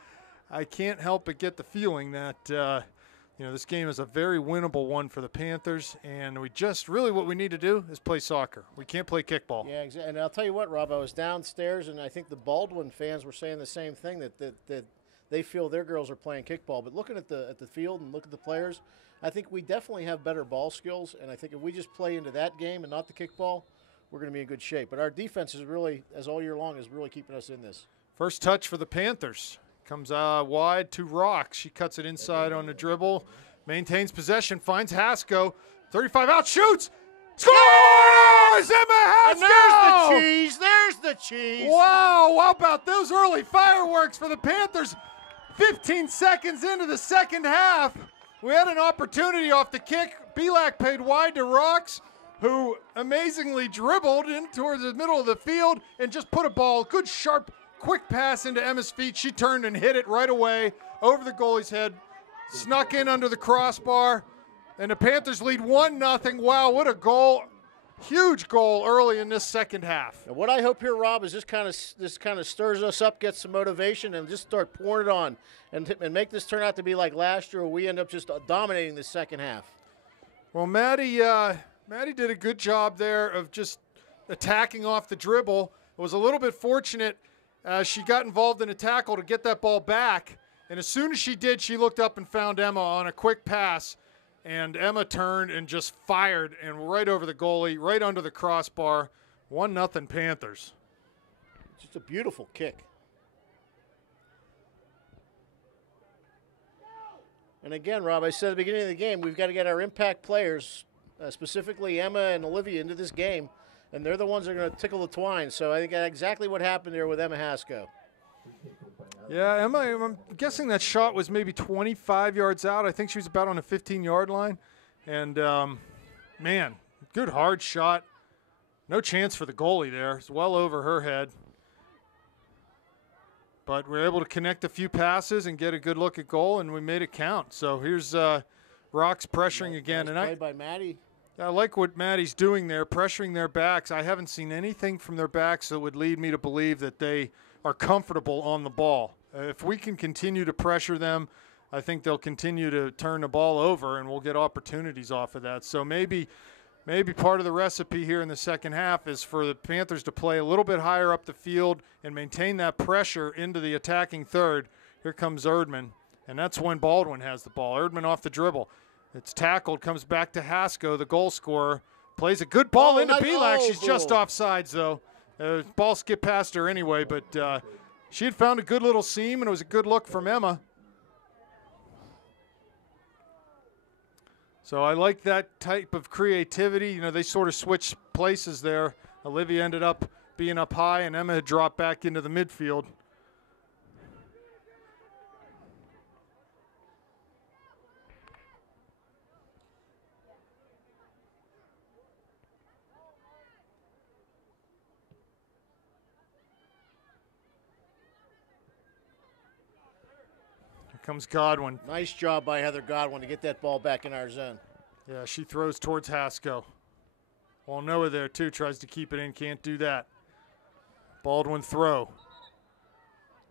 I can't help but get the feeling that this game is a very winnable one for the Panthers, and we just really what we need to do is play soccer. We can't play kickball. Yeah, exactly. And I'll tell you what, Rob, I was downstairs, and I think the Baldwin fans were saying the same thing, that they feel their girls are playing kickball. But looking at the field and look at the players, I think we definitely have better ball skills, and I think if we just play into that game and not the kickball, we're going to be in good shape. But our defense is really, as all year long, is really keeping us in this. First touch for the Panthers. Comes wide to Rocks. She cuts it inside on the dribble. Maintains possession. Finds Hasko. 35 out. Shoots. Scores! Emma Hasko! And there's the cheese. There's the cheese. Wow. How about those early fireworks for the Panthers? 15 seconds into the second half. We had an opportunity off the kick. Belak paid wide to Rocks, who amazingly dribbled in towards the middle of the field and just put a ball, good sharp quick pass into Emma's feet. She turned and hit it right away over the goalie's head. Snuck in under the crossbar. And the Panthers lead 1-0. Wow, what a goal. Huge goal early in this second half. And what I hope here, Rob, is this kind of stirs us up, gets some motivation, and just start pouring it on and make this turn out to be like last year where we end up just dominating the second half. Well, Maddie did a good job there of just attacking off the dribble. It was a little bit fortunate. She got involved in a tackle to get that ball back, and as soon as she did, she looked up and found Emma on a quick pass, and Emma turned and just fired and right over the goalie, right under the crossbar. 1-0 Panthers. Just a beautiful kick. And again, Rob, I said at the beginning of the game, we've got to get our impact players, specifically Emma and Olivia, into this game. And they're the ones that are going to tickle the twine. So I think that's exactly what happened there with Emma Hasko. Yeah, Emma, I'm guessing that shot was maybe 25 yards out. I think she was about on the 15-yard line. And, man, good hard shot. No chance for the goalie there. It's well over her head. But we were able to connect a few passes and get a good look at goal, and we made it count. So here's Rocks pressuring again. Nice play by Maddie. I like what Maddie's doing there, pressuring their backs. I haven't seen anything from their backs that would lead me to believe that they are comfortable on the ball. If we can continue to pressure them, I think they'll continue to turn the ball over, and we'll get opportunities off of that. So maybe part of the recipe here in the second half is for the Panthers to play a little bit higher up the field and maintain that pressure into the attacking third. Here comes Erdman, and that's when Baldwin has the ball. Erdman off the dribble. It's tackled, comes back to Hasko, the goal scorer. Plays a good ball into Belak. She's just offsides, though. Ball skipped past her anyway, but she had found a good little seam, and it was a good look from Emma. So I like that type of creativity. You know, they sort of switched places there. Olivia ended up being up high, and Emma had dropped back into the midfield. Comes Godwin. Nice job by Heather Godwin to get that ball back in our zone. Yeah, she throws towards Hasko. Well, Noah there, too, tries to keep it in. Can't do that. Baldwin throw.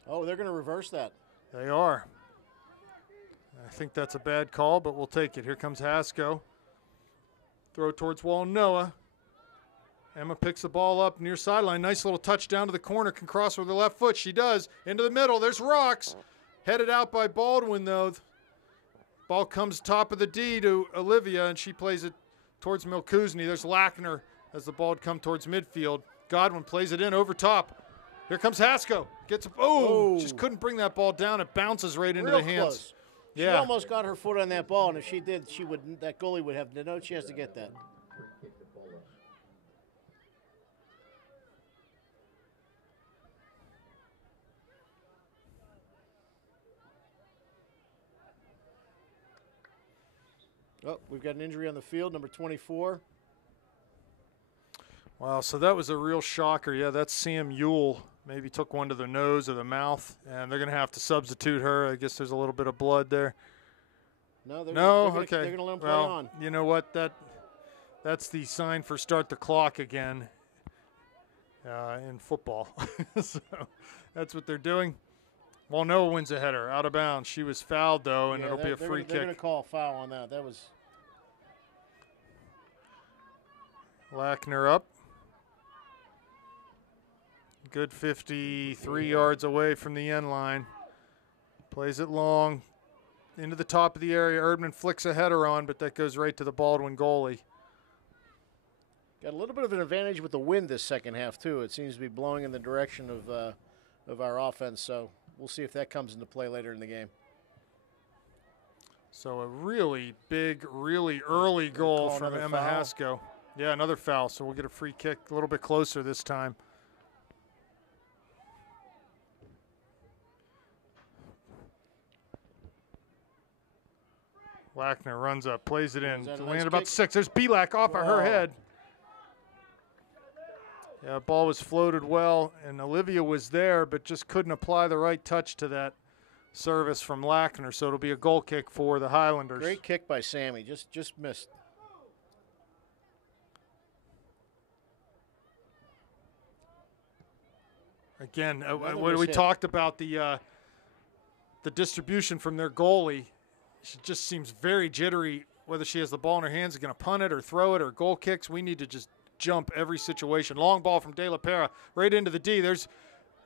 Oh, they're going to reverse that. They are. I think that's a bad call, but we'll take it. Here comes Hasko. Throw towards Noah. Emma picks the ball up near sideline. Nice little touch down to the corner. Can cross with her left foot. She does. Into the middle. There's Rocks. Headed out by Baldwin, though. Ball comes top of the D to Olivia, and she plays it towards Milkuzni. There's Lackner as the ball had come towards midfield. Godwin plays it in over top. Here comes Hasko. Gets just couldn't bring that ball down. It bounces right into Real the hands. close. She Yeah. almost got her foot on that ball, and if she did, that goalie would have no chance to get that. Free kick to Bolo. Oh, we've got an injury on the field, number 24. Wow, so that was a real shocker. Yeah, that's Sam Ewell. Maybe took one to the nose or the mouth, and they're going to have to substitute her. I guess there's a little bit of blood there. No, Okay. They're going to let him play well, on. You know what? That's the sign for start the clock again in football. So that's what they're doing. Well, Noah wins a header out of bounds. She was fouled, though, and it'll be a free They're going to kick. call a foul on that. That was Lackner up. Good 53 yards away from the end line. Plays it long into the top of the area. Erdman flicks a header on, but that goes right to the Baldwin goalie. got a little bit of an advantage with the wind this second half, too. It seems to be blowing in the direction of our offense, so we'll see if that comes into play later in the game. So a really big, really early goal from Emma foul. Hasko. Yeah, another foul, so we'll get a free kick a little bit closer this time. Lackner runs up, plays it in. Is that a Landed nice about kick? 6. There's Belak off of her Oh. head. Yeah, ball was floated well, and Olivia was there, but just couldn't apply the right touch to that service from Lackner. So it'll be a goal kick for the Highlanders. Great kick by Sammy. Just missed. Again, Another what we mishit. talked about the distribution from their goalie. She just seems very jittery. Whether she has the ball in her hands, is going to punt it or throw it or goal kicks. We need to just jump every situation. Long ball from De La Pera right into the D. There's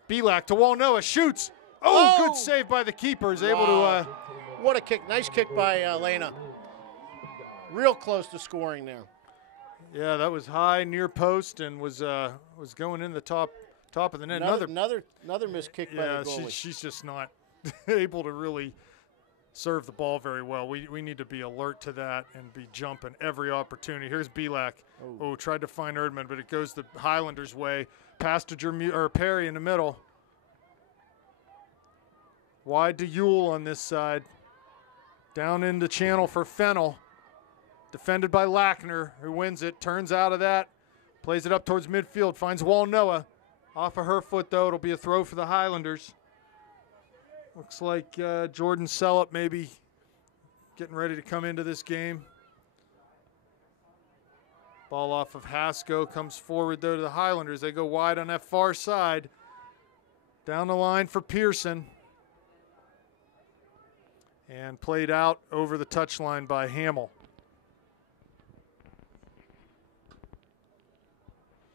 Belak to Walnoa. Shoots. Oh, good save by the keeper. Is able to. What a kick. Nice kick by Lena. Real close to scoring there. Yeah, that was high near post and was going in the top of the net. Another missed kick by the goalie. She's just not able to really serve the ball very well. We need to be alert to that and be jumping every opportunity. Here's Belak. Oh, tried to find Erdman, but it goes the Highlanders' way. Pass to Perry in the middle. Wide to Ewell on this side. Down in the channel for Fennel. Defended by Lackner, who wins it. Turns out of that. Plays it up towards midfield. Finds Walnoa. Off of her foot, though. It'll be a throw for the Highlanders. Looks like Jordan Sellup maybe getting ready to come into this game. Ball off of Hasko. Comes forward, though, to the Highlanders. They go wide on that far side. Down the line for Pearson. And played out over the touchline by Hamill.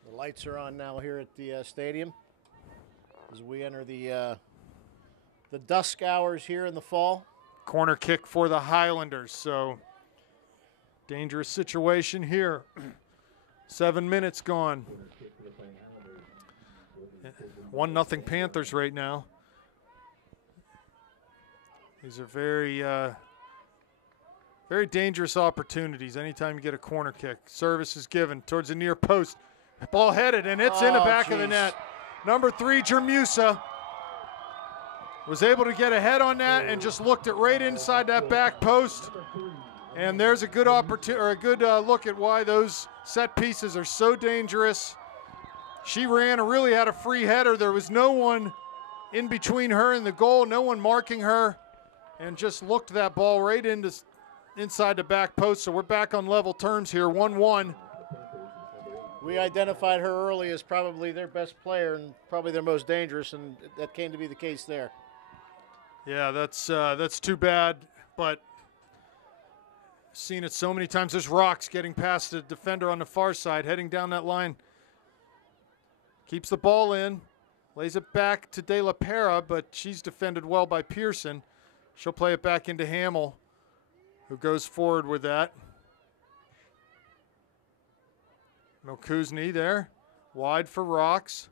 The lights are on now here at the stadium as we enter the dusk hours here in the fall. Corner kick for the Highlanders. So dangerous situation here. 7 minutes gone. 1-0 Panthers right now. These are very, very dangerous opportunities anytime you get a corner kick. Service is given towards the near post. Ball headed, and it's in the back of the net. Number 3, Jermusa, was able to get ahead on that and just looked it right inside that back post. And there's a good opportunity, or a good look at why those set pieces are so dangerous. She ran and really had a free header. There was no one in between her and the goal, no one marking her, and just looked that ball right inside the back post. So we're back on level terms here, 1-1. We identified her early as probably their best player and probably their most dangerous, and that came to be the case there. Yeah, that's too bad, but seen it so many times. There's Rocks getting past the defender on the far side, heading down that line. Keeps the ball in, lays it back to De La Pera, but she's defended well by Pearson. She'll play it back into Hamill, who goes forward with that. Milkuzni there, wide for Rocks.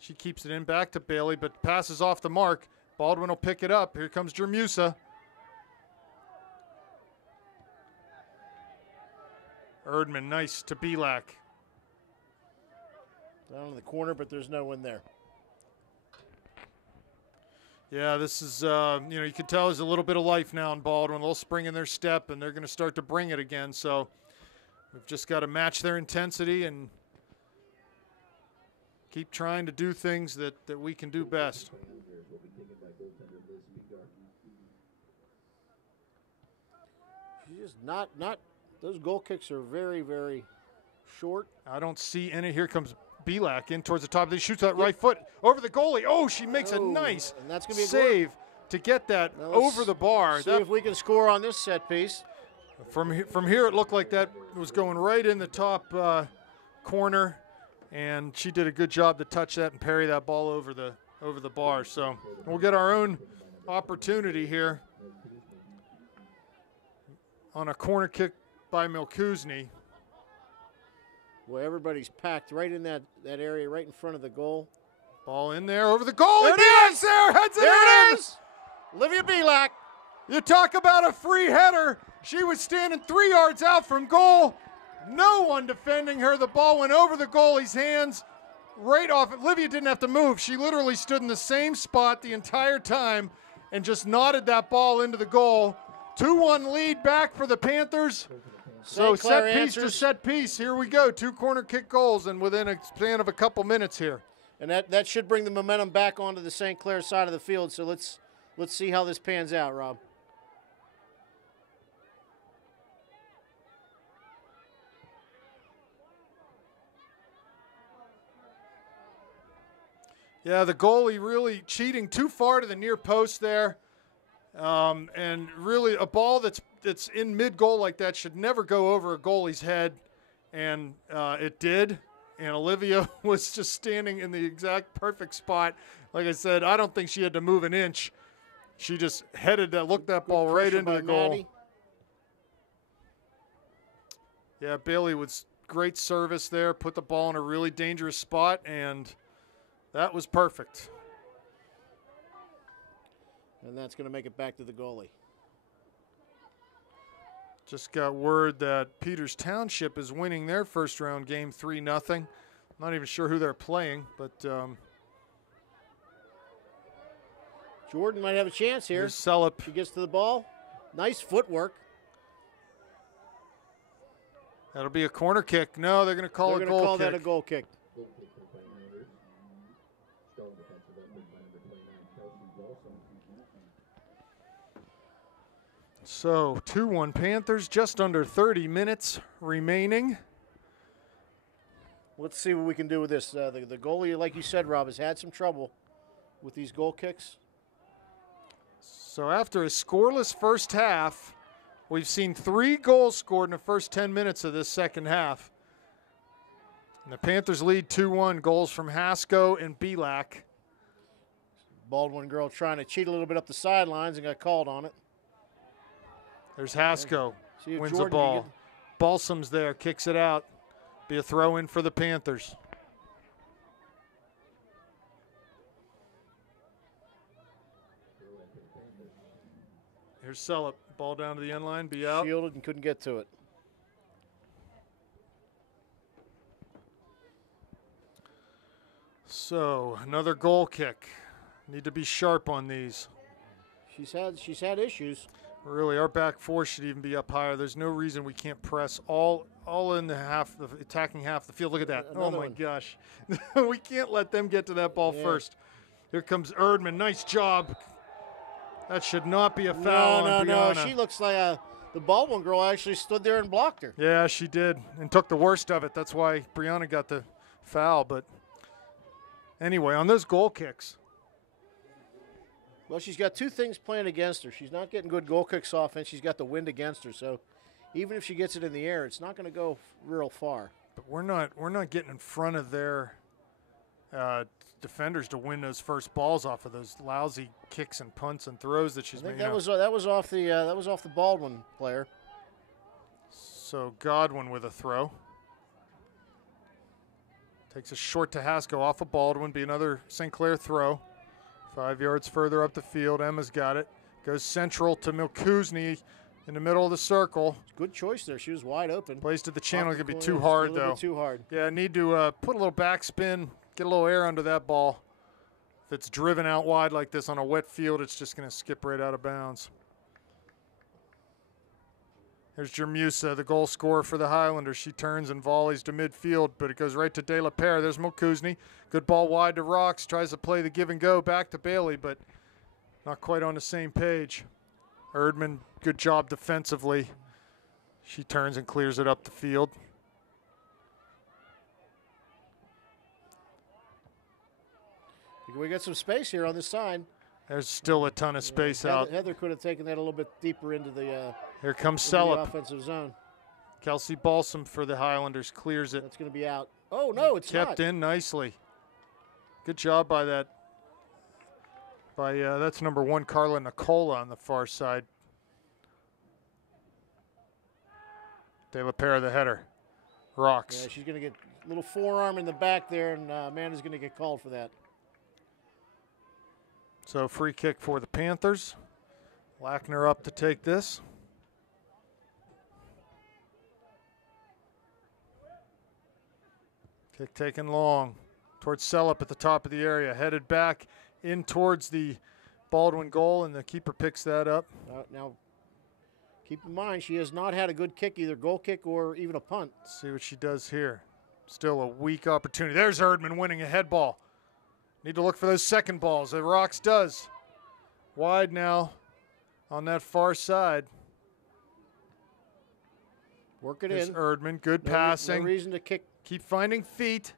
She keeps it in back to Bailey, but passes off the mark. Baldwin will pick it up. Here comes Jermusa. Erdman, nice to Belak. Down in the corner, but there's no one there. Yeah, this is, you can tell there's a little bit of life now in Baldwin, a little spring in their step, and they're going to start to bring it again. So we've just got to match their intensity and keep trying to do things that we can do best. She's just not, those goal kicks are very, very short. I don't see any. Here comes Belak in towards the top. He shoots that right foot over the goalie. Oh, she makes a nice and that's gonna be a save to get that over the bar. See if we can score on this set piece. From here, it looked like that was going right in the top corner, and she did a good job to touch that and parry that ball over the bar. So we'll get our own opportunity here on a corner kick by Milkuzny. Well, everybody's packed right in that area, right in front of the goal. Ball in there over the goal. There it is. There, heads it There in. it is. Olivia Belak. You talk about a free header. She was standing 3 yards out from goal. No one defending her. The ball went over the goalie's hands, right off. Olivia didn't have to move. She literally stood in the same spot the entire time and just nodded that ball into the goal. 2-1 lead back for the Panthers. So set piece to set piece. Here we go. 2 corner kick goals, and within a span of a couple minutes here. And that should bring the momentum back onto the St. Clair side of the field. So let's see how this pans out, Rob. Yeah, the goalie really cheating too far to the near post there. And really a ball that's in mid-goal like that should never go over a goalie's head. And it did. And Olivia was just standing in the exact perfect spot. Like I said, I don't think she had to move an inch. She just looked that ball right into the goal. Maddie. Yeah, Bailey was great service there. Put the ball in a really dangerous spot, and that was perfect. And that's going to make it back to the goalie. Just got word that Peters Township is winning their first round game 3-0. Not even sure who they're playing, but Jordan might have a chance here. Sellup. She gets to the ball. Nice footwork. That'll be a corner kick. No, they're going to call They're a going to goal call kick. that a goal kick. So 2-1 Panthers, just under 30 minutes remaining. Let's see what we can do with this. The goalie, like you said, Rob, has had some trouble with these goal kicks. So after a scoreless first half, we've seen 3 goals scored in the first 10 minutes of this second half. And the Panthers lead 2-1, goals from Hasko and Belak. Baldwin girl trying to cheat a little bit up the sidelines and got called on it. There's Hasko, See if wins Jordan the can ball. Balsam's there, kicks it out. Be a throw in for the Panthers. Here's Sellup, ball down to the end line, be out. Shielded and couldn't get to it. So another goal kick. Need to be sharp on these. She's had issues. Really, our back four should even be up higher. There's no reason we can't press all in the attacking half of the field. Look at that. Another oh, my one. gosh. We can't let them get to that ball first. Here comes Erdman. Nice job. That should not be a foul on No. Brianna. She looks like the Baldwin girl actually stood there and blocked her. Yeah, she did, and took the worst of it. That's why Brianna got the foul. But anyway, on those goal kicks, Well, she's got 2 things playing against her. She's not getting good goal kicks off, and she's got the wind against her. So even if she gets it in the air, it's not going to go real far. but we're not getting in front of their defenders to win those first balls off of those lousy kicks and punts and throws that she's I think making. that was off the Baldwin player. So Godwin with a throw. Takes a short to Haskell off of Baldwin. Be another St. Clair throw. 5 yards further up the field. Emma's got it. Goes central to Milkuzny in the middle of the circle. Good choice there. She was wide open. Plays to the channel. Going to be Off the too corner, hard, a little though. bit too hard. Yeah, need to put a little backspin, get a little air under that ball. If it's driven out wide like this on a wet field, it's just going to skip right out of bounds. There's Jermusa, the goal scorer for the Highlanders. She turns and volleys to midfield, but it goes right to De La Pere. There's Milkuzny. Good ball wide to Rocks. Tries to play the give and go back to Bailey, but not quite on the same page. Erdman, good job defensively. She turns and clears it up the field. We got some space here on this side. There's still a ton of space out. Heather could have taken that a little bit deeper into the Here comes the Sellup. offensive zone. Kelsey Balsam for the Highlanders clears it. That's going to be out. Oh, no, it's Kept not. in nicely. Good job by that. That's number 1, Carla Nicola on the far side. De La Pere, the header. Rocks. Yeah, she's going to get a little forearm in the back there, and Amanda's going to get called for that. So free kick for the Panthers. Lackner up to take this. Kick taken long towards Sellup at the top of the area. Headed back in towards the Baldwin goal, and the keeper picks that up. Now, keep in mind, she has not had a good kick, either goal kick or even a punt. Let's see what she does here. Still a weak opportunity. There's Erdman winning a head ball. Need to look for those second balls. The Rocks does. Wide now on that far side. Work it There's in. Erdman, good No passing. reason to kick. Keep finding feet.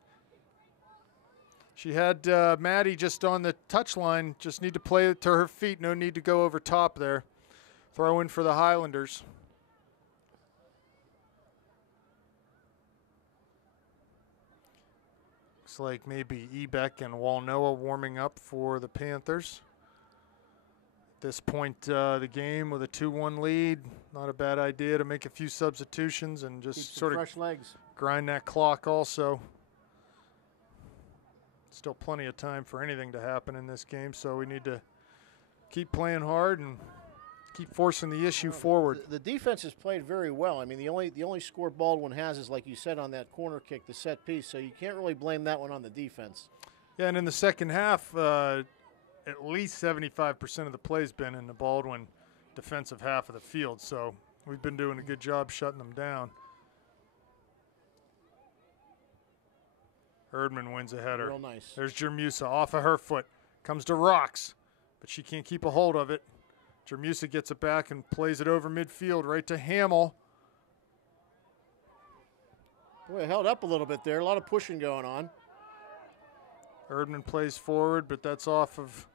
She had Maddie just on the touchline. Just need to play it to her feet. No need to go over top there. Throw in for the Highlanders. Looks like maybe Ebeck and Walnoa warming up for the Panthers. At this point, the game with a 2-1 lead, not a bad idea to make a few substitutions and Keep just some sort of fresh legs. grind that clock also. Still plenty of time for anything to happen in this game, so we need to keep playing hard and keep forcing the issue forward. The defense has played very well. I mean, the only score Baldwin has is, like you said, on that corner kick, the set piece. So you can't really blame that one on the defense. Yeah, and in the second half, at least 75% of the play's been in the Baldwin defensive half of the field. So we've been doing a good job shutting them down. Erdman wins a header. Real nice. There's Jermusa off of her foot. Comes to Rocks, but she can't keep a hold of it. Jermusa gets it back and plays it over midfield right to Hamill. Boy, it held up a little bit there. A lot of pushing going on. Erdman plays forward, but that's off of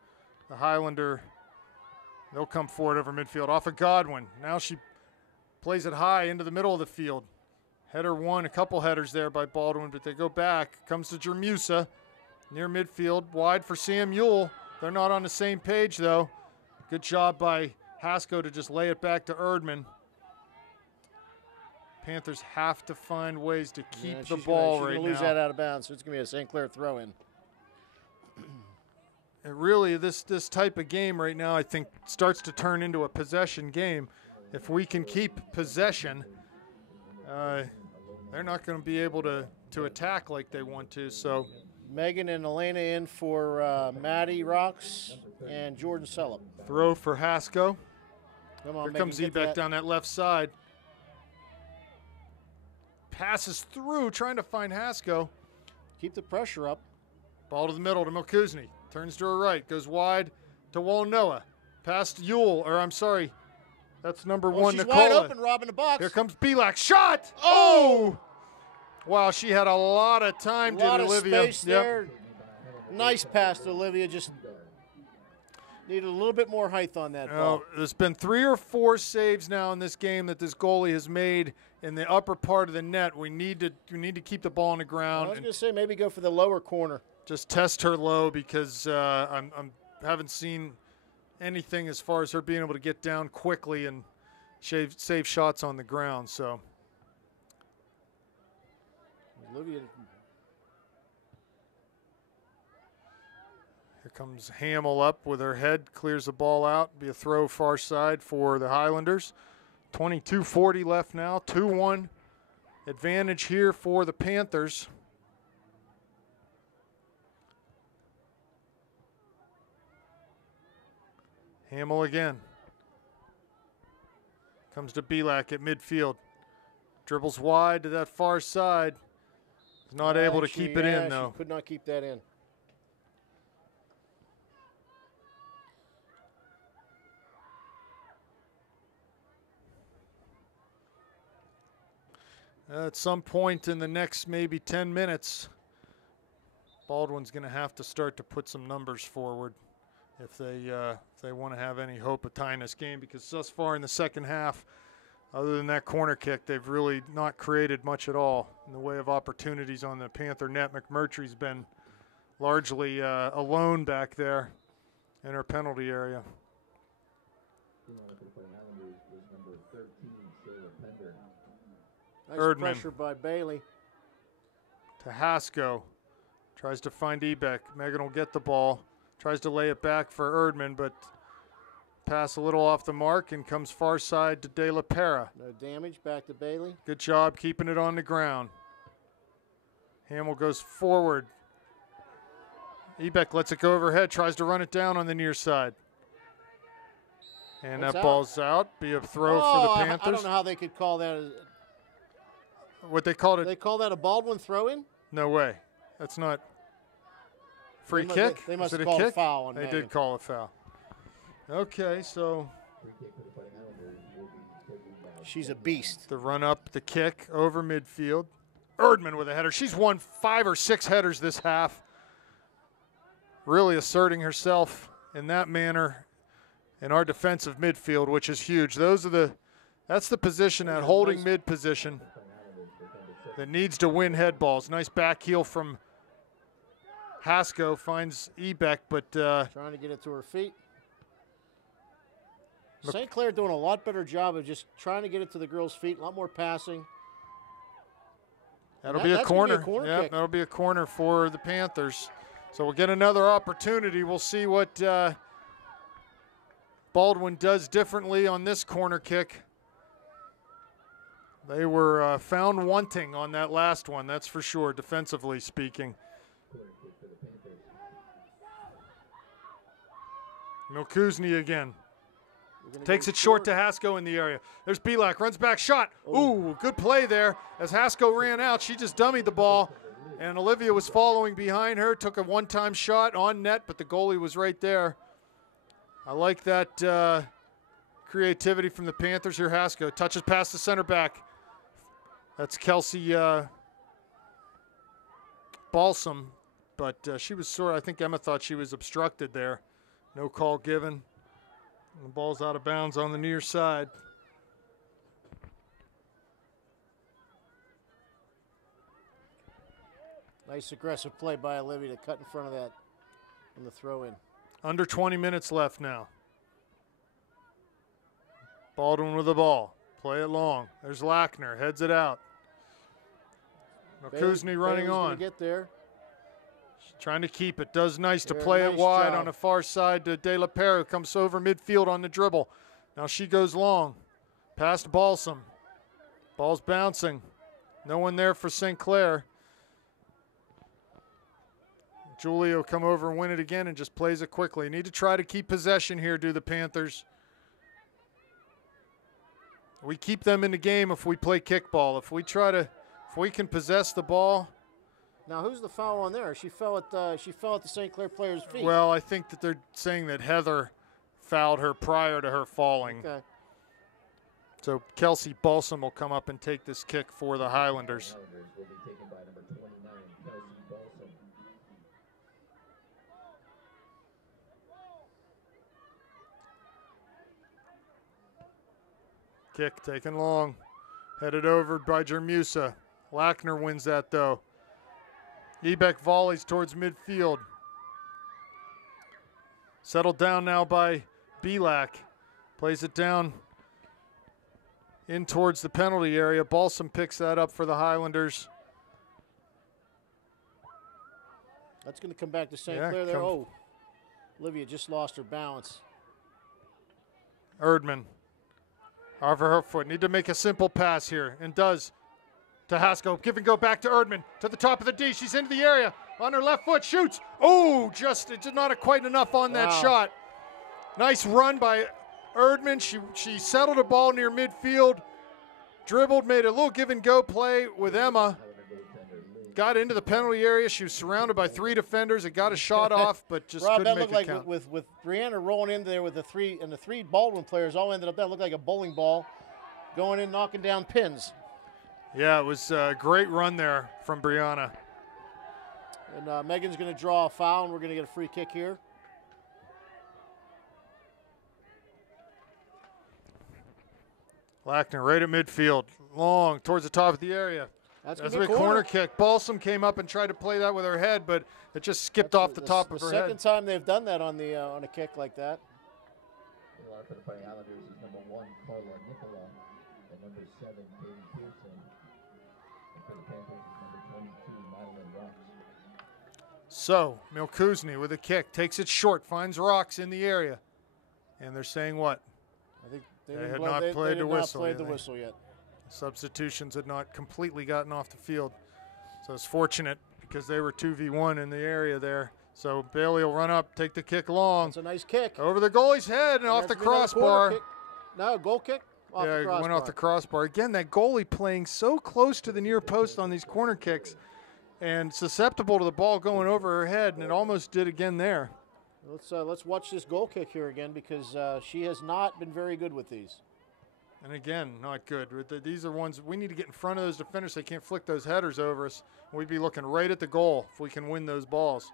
the Highlander. They'll come forward over midfield. Off of Godwin. Now she plays it high into the middle of the field. Header one, a couple headers there by Baldwin, but they go back. Comes to Jermusa near midfield. Wide for Sam Ewell. They're not on the same page, though. Good job by Haskell to just lay it back to Erdman. Panthers have to find ways to keep the ball right now. She's going to lose that out of bounds, so it's going to be a St. Clair throw-in. Really, this type of game right now, I think, starts to turn into a possession game. If we can keep possession, they're not going to be able to attack like they want to. So Megan and Elena in for Maddie Rocks and Jordan Sellup. Throw for Haskell. Come on, Here Megan, comes get Ebeck that. down that left side. Passes through, trying to find Haskell. Keep the pressure up. Ball to the middle to Milkuzny. Turns to her right. Goes wide to Walnoa. Past Ewell, or I'm sorry. That's number one, She's Nicola. wide open, Rob, in the box. Here comes Belak. Shot! Oh! Wow, she had a lot of time, a lot did of Olivia. space there. Nice pass to Olivia. Just needed a little bit more height on that ball. There's been 3 or 4 saves now in this game that this goalie has made in the upper part of the net. We need to keep the ball on the I ground was and going to say maybe go for the lower corner. just test her low, because I haven't seen anything as far as her being able to get down quickly and save shots on the ground. So Olivia Here comes Hamill up with her head, clears the ball out. Be a throw far side for the Highlanders. 22:40 left now. 2-1 advantage here for the Panthers. Hamill again. Comes to Belak at midfield. Dribbles wide to that far side. Is not able to keep it in, though. She could not keep that in. At some point in the next maybe 10 minutes, Baldwin's going to have to start to put some numbers forward if they want to have any hope of tying this game, because thus far in the second half, other than that corner kick, they've really not created much at all in the way of opportunities on the Panther net. McMurtry's been largely alone back there in her penalty area. Nice Erdman. Pressure by Bailey. To Hasko. Tries to find Ebeck. Megan will get the ball. Tries to lay it back for Erdman, but pass a little off the mark and comes far side to De La Pera. No damage. Back to Bailey. Good job keeping it on the ground. Hamill goes forward. Ebeck lets it go overhead. Tries to run it down on the near side. And That's that out. ball's out. Be a throw for the Panthers. I don't know how they could call that. What they called it? They call that a Baldwin throw-in? No way. That's not free kick. They must Is it have called kick? a foul on They Megan. did call a foul. Okay, so She's a beast. the run up, the kick over midfield. Erdman with a header. She's won 5 or 6 headers this half. Really asserting herself in that manner in our defensive midfield, which is huge. That's the position, that holding mid position, that needs to win head balls. Nice back heel from Hasko, finds Ebeck, but Trying to get it to her feet. St. Clair doing a lot better job of just trying to get it to the girls' feet. A lot more passing. that'll That- be a that's gonna be a corner. corner Yep, kick. that'll be a corner for the Panthers. So we'll get another opportunity. We'll see what Baldwin does differently on this corner kick. They were found wanting on that last one, that's for sure, defensively speaking. Milkuzni again. We're gonna Takes go it short to Hasko in the area. There's Belak, runs back, shot. Ooh, good play there. As Hasko ran out, she just dummied the ball, and Olivia was following behind her, took a one-time shot on net, but the goalie was right there. I like that creativity from the Panthers here. Hasko touches past the center back. That's Kelsey Balsam, but she was I think Emma thought she was obstructed there. No call given. The ball's out of bounds on the near side. Nice aggressive play by Olivia to cut in front of that on the throw-in. Under 20 minutes left now. Baldwin with the ball. Play it long. There's Lackner. Heads it out. Milkuzni running Bailey's on. gonna get there. Trying to keep it. Does nice to Yeah, play it nice wide job. on the far side to De La Pera, who comes over midfield on the dribble. Now she goes long. Past Balsam. Ball's bouncing. No one there for St. Clair. Julie will come over and win it again and just plays it quickly. Need to try to keep possession here, do the Panthers. We keep them in the game if we play kickball. If we can possess the ball. Now, who's the foul on there? She fell at the St. Clair player's feet. Well, I think that they're saying that Heather fouled her prior to her falling. Okay. So Kelsey Balsam will come up and take this kick for the Highlanders. Highlanders will be taken by number 29, Kelsey Balsam. Kick taken long. Headed over by Jermusa. Lackner wins that though. Ebeck volleys towards midfield. Settled down now by Belak. Plays it down in towards the penalty area. Balsam picks that up for the Highlanders. That's going to come back to St. Yeah, Clair there. come- Oh, Olivia just lost her balance. Erdman off her foot. Need to make a simple pass here, and does to Haskell. Give and go back to Erdman to the top of the D. She's into the area on her left foot. Shoots. Oh, just it's not quite enough on that shot. Nice run by Erdman. She settled a ball near midfield, dribbled, made a little give and go play with Emma. Got into the penalty area. She was surrounded by 3 defenders. It got a shot off, but just Rob, couldn't that make looked it like count. with Brianna rolling in there with the 3 Baldwin players all ended up that looked like a bowling ball going in, knocking down pins. Yeah, it was a great run there from Brianna. And Megan's going to draw a foul, and we're going to get a free kick here. Lackner right at midfield, long towards the top of the area. That's That's going to a be a corner kick. Balsam came up and tried to play that with her head, but it just skipped off the top of her The second head. time they've done that on a kick like that. For the Fighting Islanders is number 1, Carla Nicola, and number 7, Katie Pearson. And for the Panthers is number 22, Madeline Rocks. So, Milkuzni with a kick, takes it short, finds Rocks in the area. And they're saying what? I think They didn't had blow- not they played did the not whistle, play yeah, the they- whistle yet. Substitutions had not completely gotten off the field. So it's fortunate because they were 2v1 in the area there. So Bailey will run up, take the kick long. It's a nice kick. Over the goalie's head and off the That's another corner crossbar. kick. No, goal kick off Yeah, the it crossbar. went off the crossbar. Again, that goalie playing so close to the near post on these corner kicks and susceptible to the ball going over her head, and it almost did again there. Let's watch this goal kick here again because she has not been very good with these. And again, not good. These are ones we need to get in front of those defenders. They can't flick those headers over us. We'd be looking right at the goal if we can win those balls.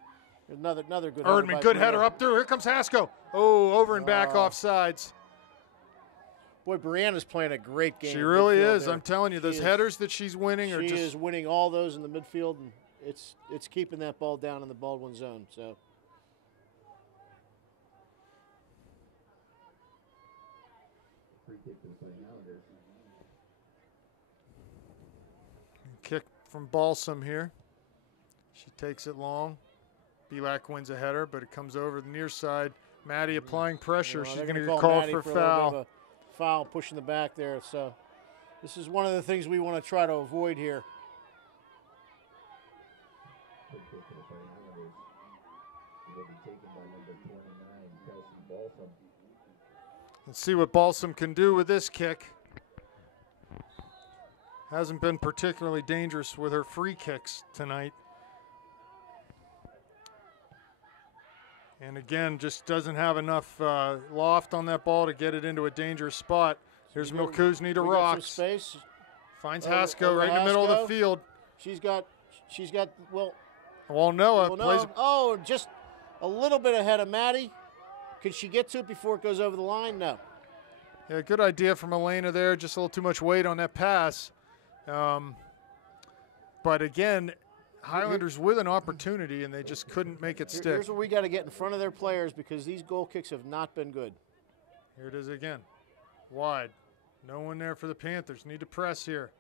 Another good. Erdman, good header up through. Here comes Haskell. Oh, over and back off sides. Boy, Brianna's playing a great game. She in really midfield is. there. I'm telling you, those headers that she's winning are She just. is winning all those in the midfield, and it's keeping that ball down in the Baldwin zone. So. Free kick for the Fighting Islanders. Kick from Balsam here. She takes it long. Belak wins a header, but it comes over the near side. Maddie applying pressure. She's They're going to call get called Maddie for a little bit foul. of a foul pushing the back there. So this is one of the things we want to try to avoid here. Free kick for the Fighting Islanders. It will be taken by number 29, Kelsey Balsam. Let's see what Balsam can do with this kick. Hasn't been particularly dangerous with her free kicks tonight. And again, just doesn't have enough loft on that ball to get it into a dangerous spot. Here's Milkuzni to We got some Rocks. space. Finds Over- Haskell over right in the middle of Haskell. the field. She's got well Noah no. plays. Oh, just a little bit ahead of Maddie. Could she get to it before it goes over the line? No. Yeah, good idea from Elena there. Just a little too much weight on that pass. But again, Highlanders with an opportunity, and they just couldn't make it stick. Here's where we got to get in front of their players because these goal kicks have not been good. Here it is again. Wide. No one there for the Panthers. Need to press here.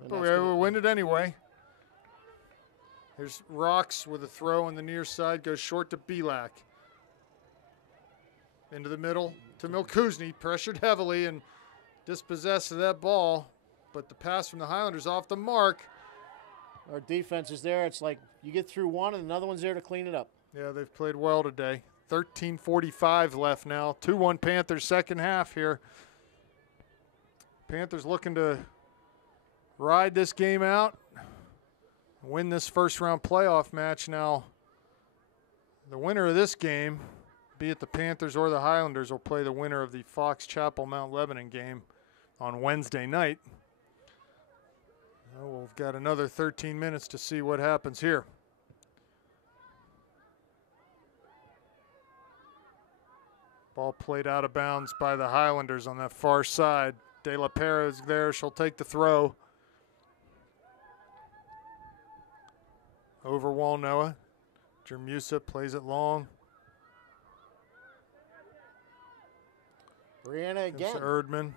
And But that's gonna- we'll win it anyway. Here's Rocks with a throw on the near side. Goes short to Belak. Into the middle to Milkuzni. Pressured heavily and dispossessed of that ball. But the pass from the Highlanders off the mark. Our defense is there. It's like you get through one and another one's there to clean it up. Yeah, they've played well today. 13:45 left now. 2-1 Panthers second half here. Panthers looking to ride this game out, win this first round playoff match. Now, the winner of this game, be it the Panthers or the Highlanders, will play the winner of the Fox Chapel Mount Lebanon game on Wednesday night. Well, we've got another 13 minutes to see what happens here. Ball played out of bounds by the Highlanders on that far side. De La Pera is there. She'll take the throw. Over Walnoa. Jermusa plays it long. Brianna Gives again, to Erdman.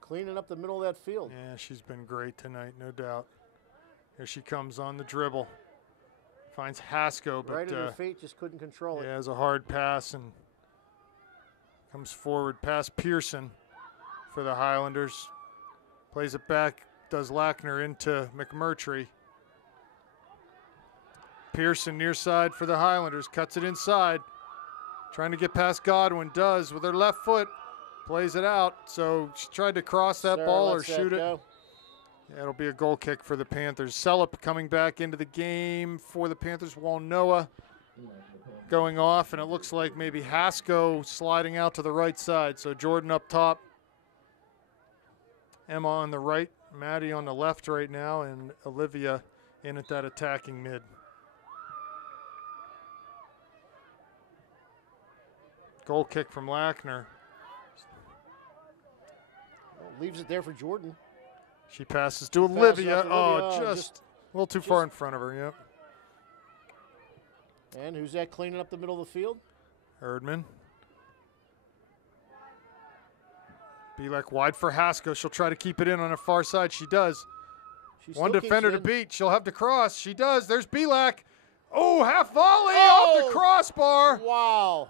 cleaning up the middle of that field. Yeah, she's been great tonight, no doubt. Here she comes on the dribble. Finds Hasko, but right at her feet, just couldn't control it. Yeah, has a hard pass and comes forward past Pearson for the Highlanders. Plays it back, does Lackner into McMurtry. Pearson near side for the Highlanders, cuts it inside. Trying to get past Godwin, does with her left foot. Plays it out, so she tried to cross that ball or shoot it. Yeah, it'll be a goal kick for the Panthers. Celup coming back into the game for the Panthers. Walnoa going off, and it looks like maybe Hasko sliding out to the right side. So Jordan up top, Emma on the right, Maddie on the left right now, and Olivia in at that attacking mid. Goal kick from Lackner. Well, leaves it there for Jordan. She passes to Olivia. Oh, just a little too far in front of her, yep. And who's that cleaning up the middle of the field? Erdman. Belak wide for Hasko. She'll try to keep it in on the far side. She does. One defender to beat. She'll have to cross. She does. There's Belak. Oh, half volley off the crossbar. Wow.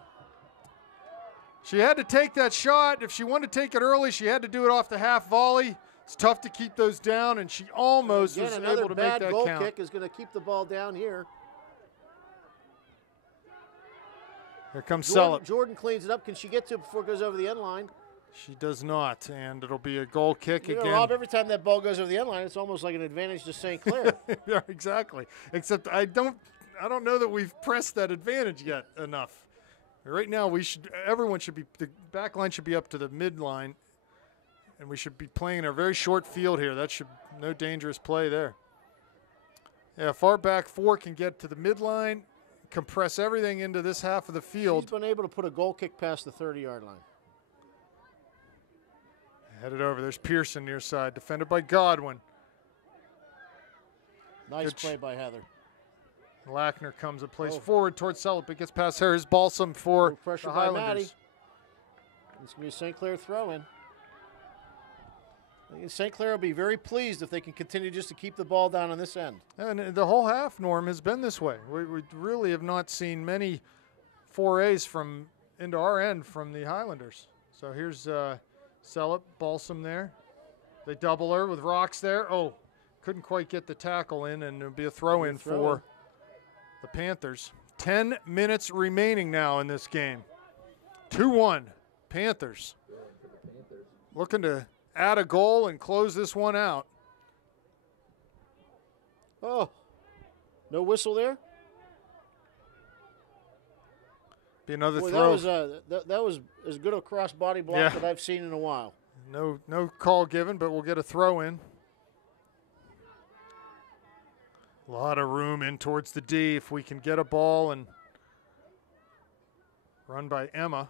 She had to take that shot. If she wanted to take it early, she had to do it off the half volley. It's tough to keep those down, and she almost was able to make that count. Another bad goal kick is going to keep the ball down here. Here comes Celup. Jordan cleans it up. Can she get to it before it goes over the end line? She does not, and it'll be a goal kick again. Rob, every time that ball goes over the end line, it's almost like an advantage to St. Clair. Yeah, exactly. Except I don't know that we've pressed that advantage yet enough. Right now, everyone should be, the back line should be up to the midline, and we should be playing in a very short field here. No dangerous play there. Yeah, far back four can get to the midline, compress everything into this half of the field. She's been able to put a goal kick past the 30-yard line. Headed over. There's Pearson near side, defended by Godwin. Nice play by Heather. Lackner comes and plays forward towards Celup. It gets past her. Here's Balsam for the Highlanders. It's going to be a St. Clair throw-in. St. Clair will be very pleased if they can continue just to keep the ball down on this end. And the whole half, Norm, has been this way. We really have not seen many forays into our end from the Highlanders. So here's Celup, Balsam there. They double her with rocks there. Oh, couldn't quite get the tackle in, and it'll be a throw-in for the Panthers. 10 minutes remaining now in this game. 2-1, Panthers. Looking to add a goal and close this one out. Oh, no whistle there? Be another throw. That was as good a cross-body block that I've seen in a while. No call given, but we'll get a throw-in. A lot of room in towards the D if we can get a ball, and run by Emma.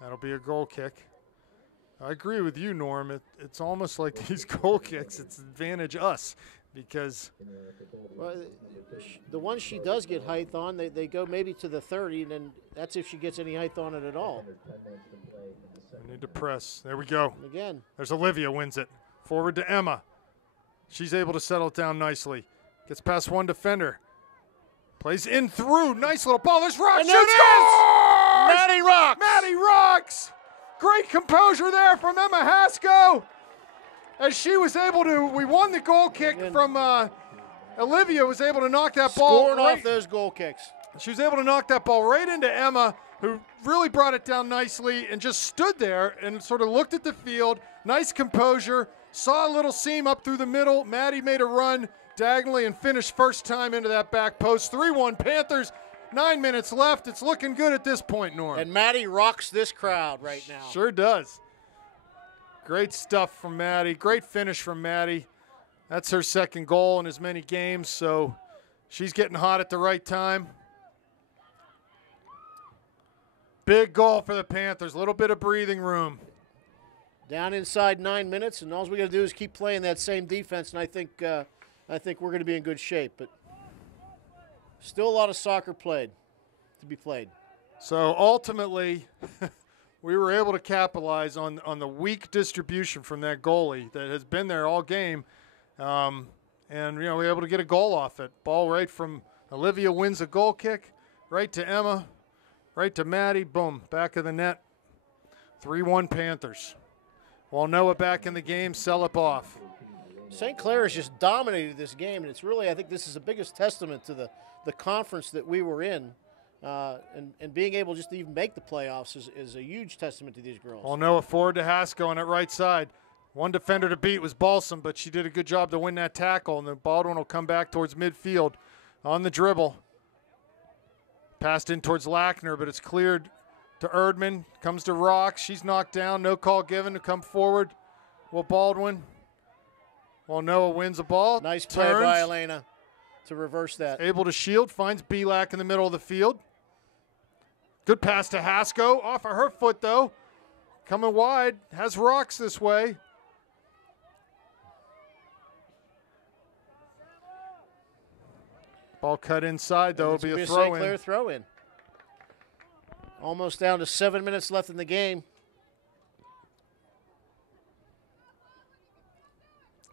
That'll be a goal kick. I agree with you, Norm. It's almost like these goal kicks, it's advantage us because the ones she does get height on, they go maybe to the 30, and then that's if she gets any height on it at all. We need to press. There we go. And again. There's Olivia, wins it. Forward to Emma. She's able to settle it down nicely. Gets past one defender. Plays in through. Nice little ball. There's Rocks. And there it is! Maddie Rocks. Maddie Rocks. Great composure there from Emma Hasko. As she was able to, we won the goal kick from Olivia, was able to knock that ball. Scoring off those goal kicks. She was able to knock that ball right into Emma, who really brought it down nicely and just stood there and sort of looked at the field. Nice composure. Saw a little seam up through the middle. Maddie made a run diagonally and finished first time into that back post. 3-1 Panthers. 9 minutes left. It's looking good at this point, Norm. And Maddie rocks this crowd right now. Sure does. Great stuff from Maddie. Great finish from Maddie. That's her second goal in as many games, so she's getting hot at the right time. Big goal for the Panthers. A little bit of breathing room. Down inside 9 minutes, and all we got to do is keep playing that same defense, and I think we're going to be in good shape. But still a lot of soccer to be played. So ultimately, we were able to capitalize on the weak distribution from that goalie that has been there all game, and And, you know, we were able to get a goal off it. Ball right from Olivia wins a goal kick, right to Emma, right to Maddie, boom, back of the net. 3-1 Panthers. While Noah back in the game, Selip off. St. Clair has just dominated this game, and it's really, I think this is the biggest testament to the conference that we were in. And being able just to even make the playoffs is a huge testament to these girls. While Noah forward to Haskell on that right side. One defender to beat was Balsam, but she did a good job to win that tackle, and then Baldwin will come back towards midfield on the dribble. Passed in towards Lackner, but it's cleared to Erdman. Comes to Rock. She's knocked down. No call given to come forward. Well, Baldwin. Well, Noah wins the ball. Nice play by Elena to reverse that. Able to shield. Finds Belak in the middle of the field. Good pass to Haskell. Off of her foot, though. Coming wide. Has Rocks this way. Ball cut inside, though. It'll be a throw-in. St. Clair throw-in. Almost down to 7 minutes left in the game.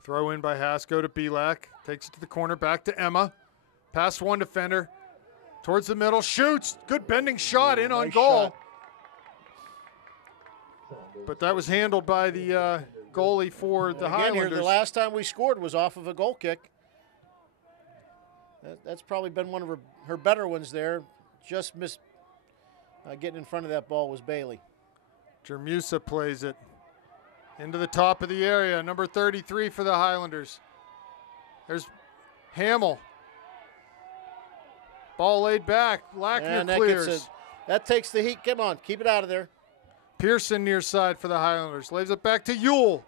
Throw in by Haskell to Belak. Takes it to the corner, back to Emma. Past one defender. Towards the middle, shoots. Good bending shot in on goal. Shot. But that was handled by the goalie for the Highlanders. Here, the last time we scored was off of a goal kick. That's probably been one of her better ones there. Just missed getting in front of that ball was Bailey. Jermusa plays it into the top of the area. Number 33 for the Highlanders. There's Hamill. Ball laid back. Lackner clears. That takes the heat. Come on, keep it out of there. Pearson near side for the Highlanders. Lays it back to Yule.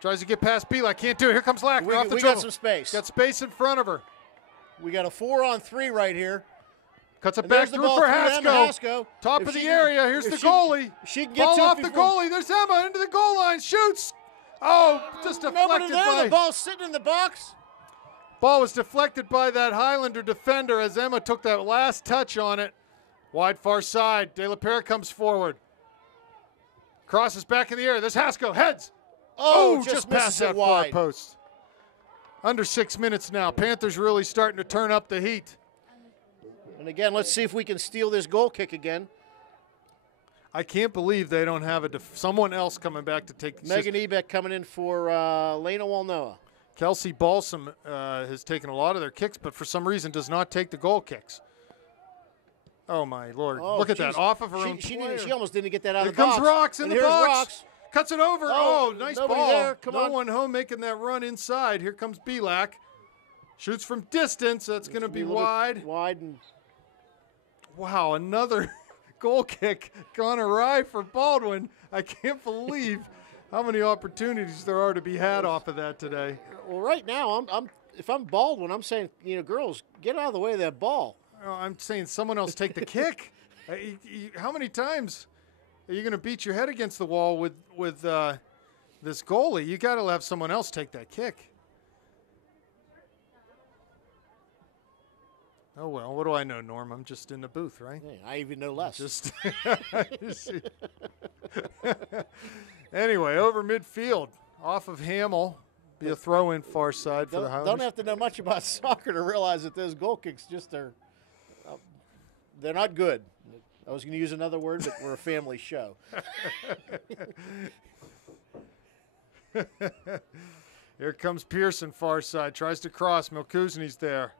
Tries to get past Belak. Can't do it. Here comes Lackner off the dribble. We got some space. Got space in front of her. We got a 4-on-3 right here. Cuts it back through for Haskell. Top of the area. Here's the goalie. She can get ball to off the goalie. There's Emma into the goal line. Shoots. Oh, just deflected by. The ball's sitting in the box. Ball was deflected by that Highlander defender as Emma took that last touch on it. Wide far side. De La Pere comes forward. Crosses back in the air. There's Haskell. Heads. Oh, just past that far post. Under 6 minutes now. Panthers really starting to turn up the heat. And again, let's see if we can steal this goal kick again. I can't believe they don't have someone else coming back to take the Megan Ebeck coming in for Lena Walnoa. Kelsey Balsam has taken a lot of their kicks, but for some reason does not take the goal kicks. Oh, my Lord. Look at that. Off of her own player. She almost didn't get that out of the box. box. Here comes Rocks in the box. Rocks. Cuts it over. Oh, nice ball. There. Come on. No one home making that run inside. Here comes Belak. Shoots from distance. That's going to be wide. And wow, another goal kick gone awry for Baldwin. I can't believe how many opportunities there are to be had off of that today. Well, right now, if I'm Baldwin, I'm saying, girls, get out of the way of that ball. I'm saying someone else take the kick. How many times are you going to beat your head against the wall with this goalie? You got to have someone else take that kick. Oh, well, what do I know, Norm? I'm just in the booth, right? Yeah, I even know less. Just anyway, over midfield, off of Hamill. Be a throw-in far side for the Highlanders. Don't have to know much about soccer to realize that those goal kicks they're not good. I was going to use another word, but we're a family show. Here comes Pearson, far side. Tries to cross. Milkuzny's there.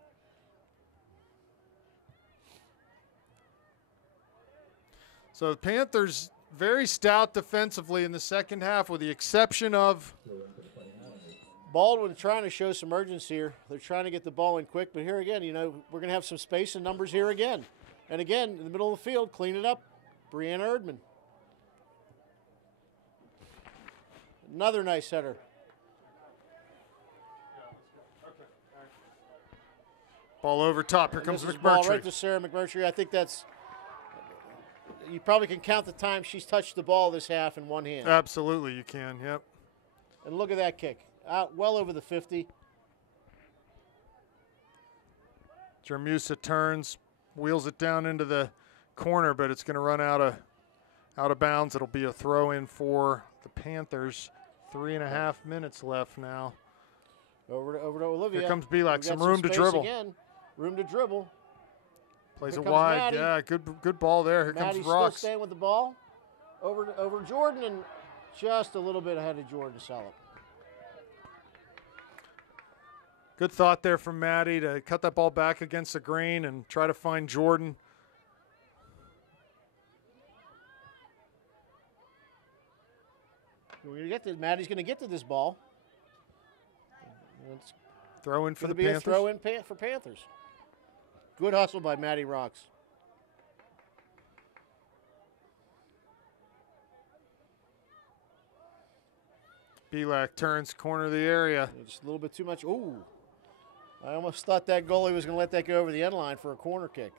So the Panthers very stout defensively in the second half, with the exception of Baldwin trying to show some urgency here. They're trying to get the ball in quick, but here again, we're going to have some space and numbers here again. And again, in the middle of the field, clean it up, Brianna Erdman. Another nice header. Ball over top. Here comes McMurtry. Ball right to Sarah McMurtry. I think that's, you probably can count the time she's touched the ball this half in one hand. Absolutely, you can, yep. And look at that kick. Out well over the 50. Jermusa turns, wheels it down into the corner, but it's going to run out of bounds. It'll be a throw in for the Panthers. 3.5 minutes left now. Over to Olivia. Here comes Belak. We've Some got room to space dribble. Again. Room to dribble. Plays Here it comes wide. Maddie. Yeah, good ball there. Here Maddie's comes still Rocks. staying with the ball. Over Jordan, and just a little bit ahead of Jordan Salop. Good thought there from Maddie to cut that ball back against the grain and try to find Jordan. Maddie's going to get to this ball. It's Throw in for the going to be Panthers. a throw in for Panthers. Good hustle by Maddie Rocks. Belak turns corner of the area. Just a little bit too much. Ooh. I almost thought that goalie was going to let that go over the end line for a corner kick.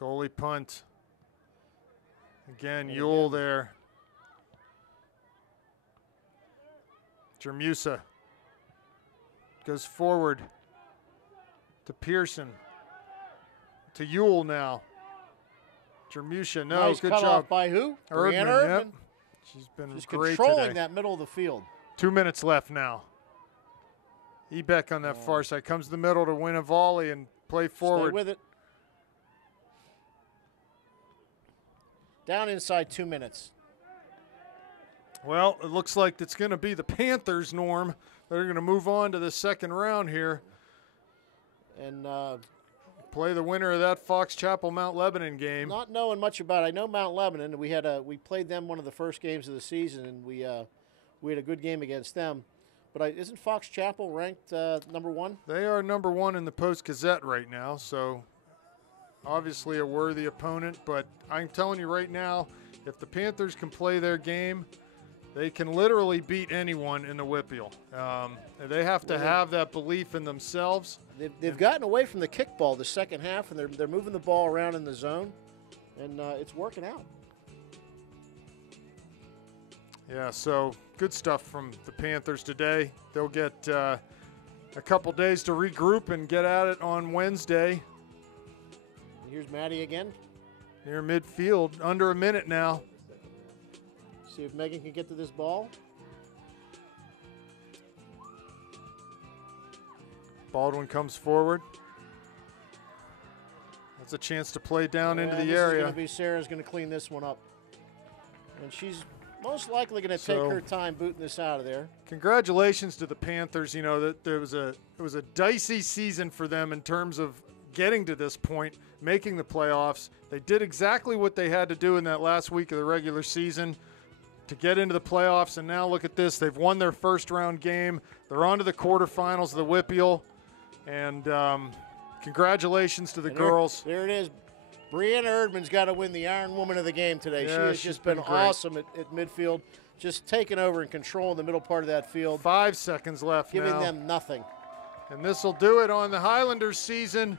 Goalie punt. Again, Yule there. Jermusa goes forward to Pearson. To Yule now. Jermusa, no, Nice good cut job. off by who? Brianna Yep. Erdman. She's been Just great controlling today. that middle of the field. 2 minutes left now. Ebeck on that far side. Comes to the middle to win a volley and play forward. Stay with it. Down inside 2 minutes. Well, it looks like it's going to be the Panthers, Norm. They're going to move on to the second round here. And Play the winner of that Fox Chapel Mount Lebanon game. not knowing much about it, I know Mount Lebanon. We played them one of the first games of the season, and we had a good game against them. But isn't Fox Chapel ranked number 1? They are number 1 in the Post-Gazette right now, so obviously a worthy opponent. But I'm telling you right now, if the Panthers can play their game, they can literally beat anyone in the WPIAL. They have to have that belief in themselves. They've gotten away from the kickball the second half, and they're moving the ball around in the zone, and it's working out. Yeah, so good stuff from the Panthers today. They'll get a couple days to regroup and get at it on Wednesday. Here's Maddie again. Near midfield, under a minute now. See if Megan can get to this ball. Baldwin comes forward. That's a chance to play down into the This area. is going to be Sarah's going to clean this one up. And she's most likely going to take her time booting this out of there. Congratulations to the Panthers. You know that it was a dicey season for them in terms of getting to this point, making the playoffs. They did exactly what they had to do in that last week of the regular season to get into the playoffs, and now look at this. They've won their first round game. They're on to the quarterfinals of the WPIAL, and congratulations to the girls. There it is. Brianna Erdman's got to win the Iron Woman of the game today. Yeah, she has she's just been been great. awesome at midfield, just taking over and controlling the middle part of that field. 5 seconds left giving now. them nothing. And this will do it on the Highlanders season.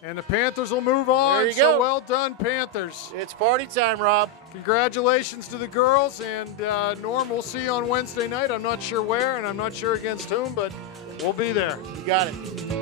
And the Panthers will move on. There you So go. well done, Panthers. It's party time, Rob. Congratulations to the girls. And Norm, we'll see you on Wednesday night. I'm not sure where and I'm not sure against whom, but we'll be there. You got it.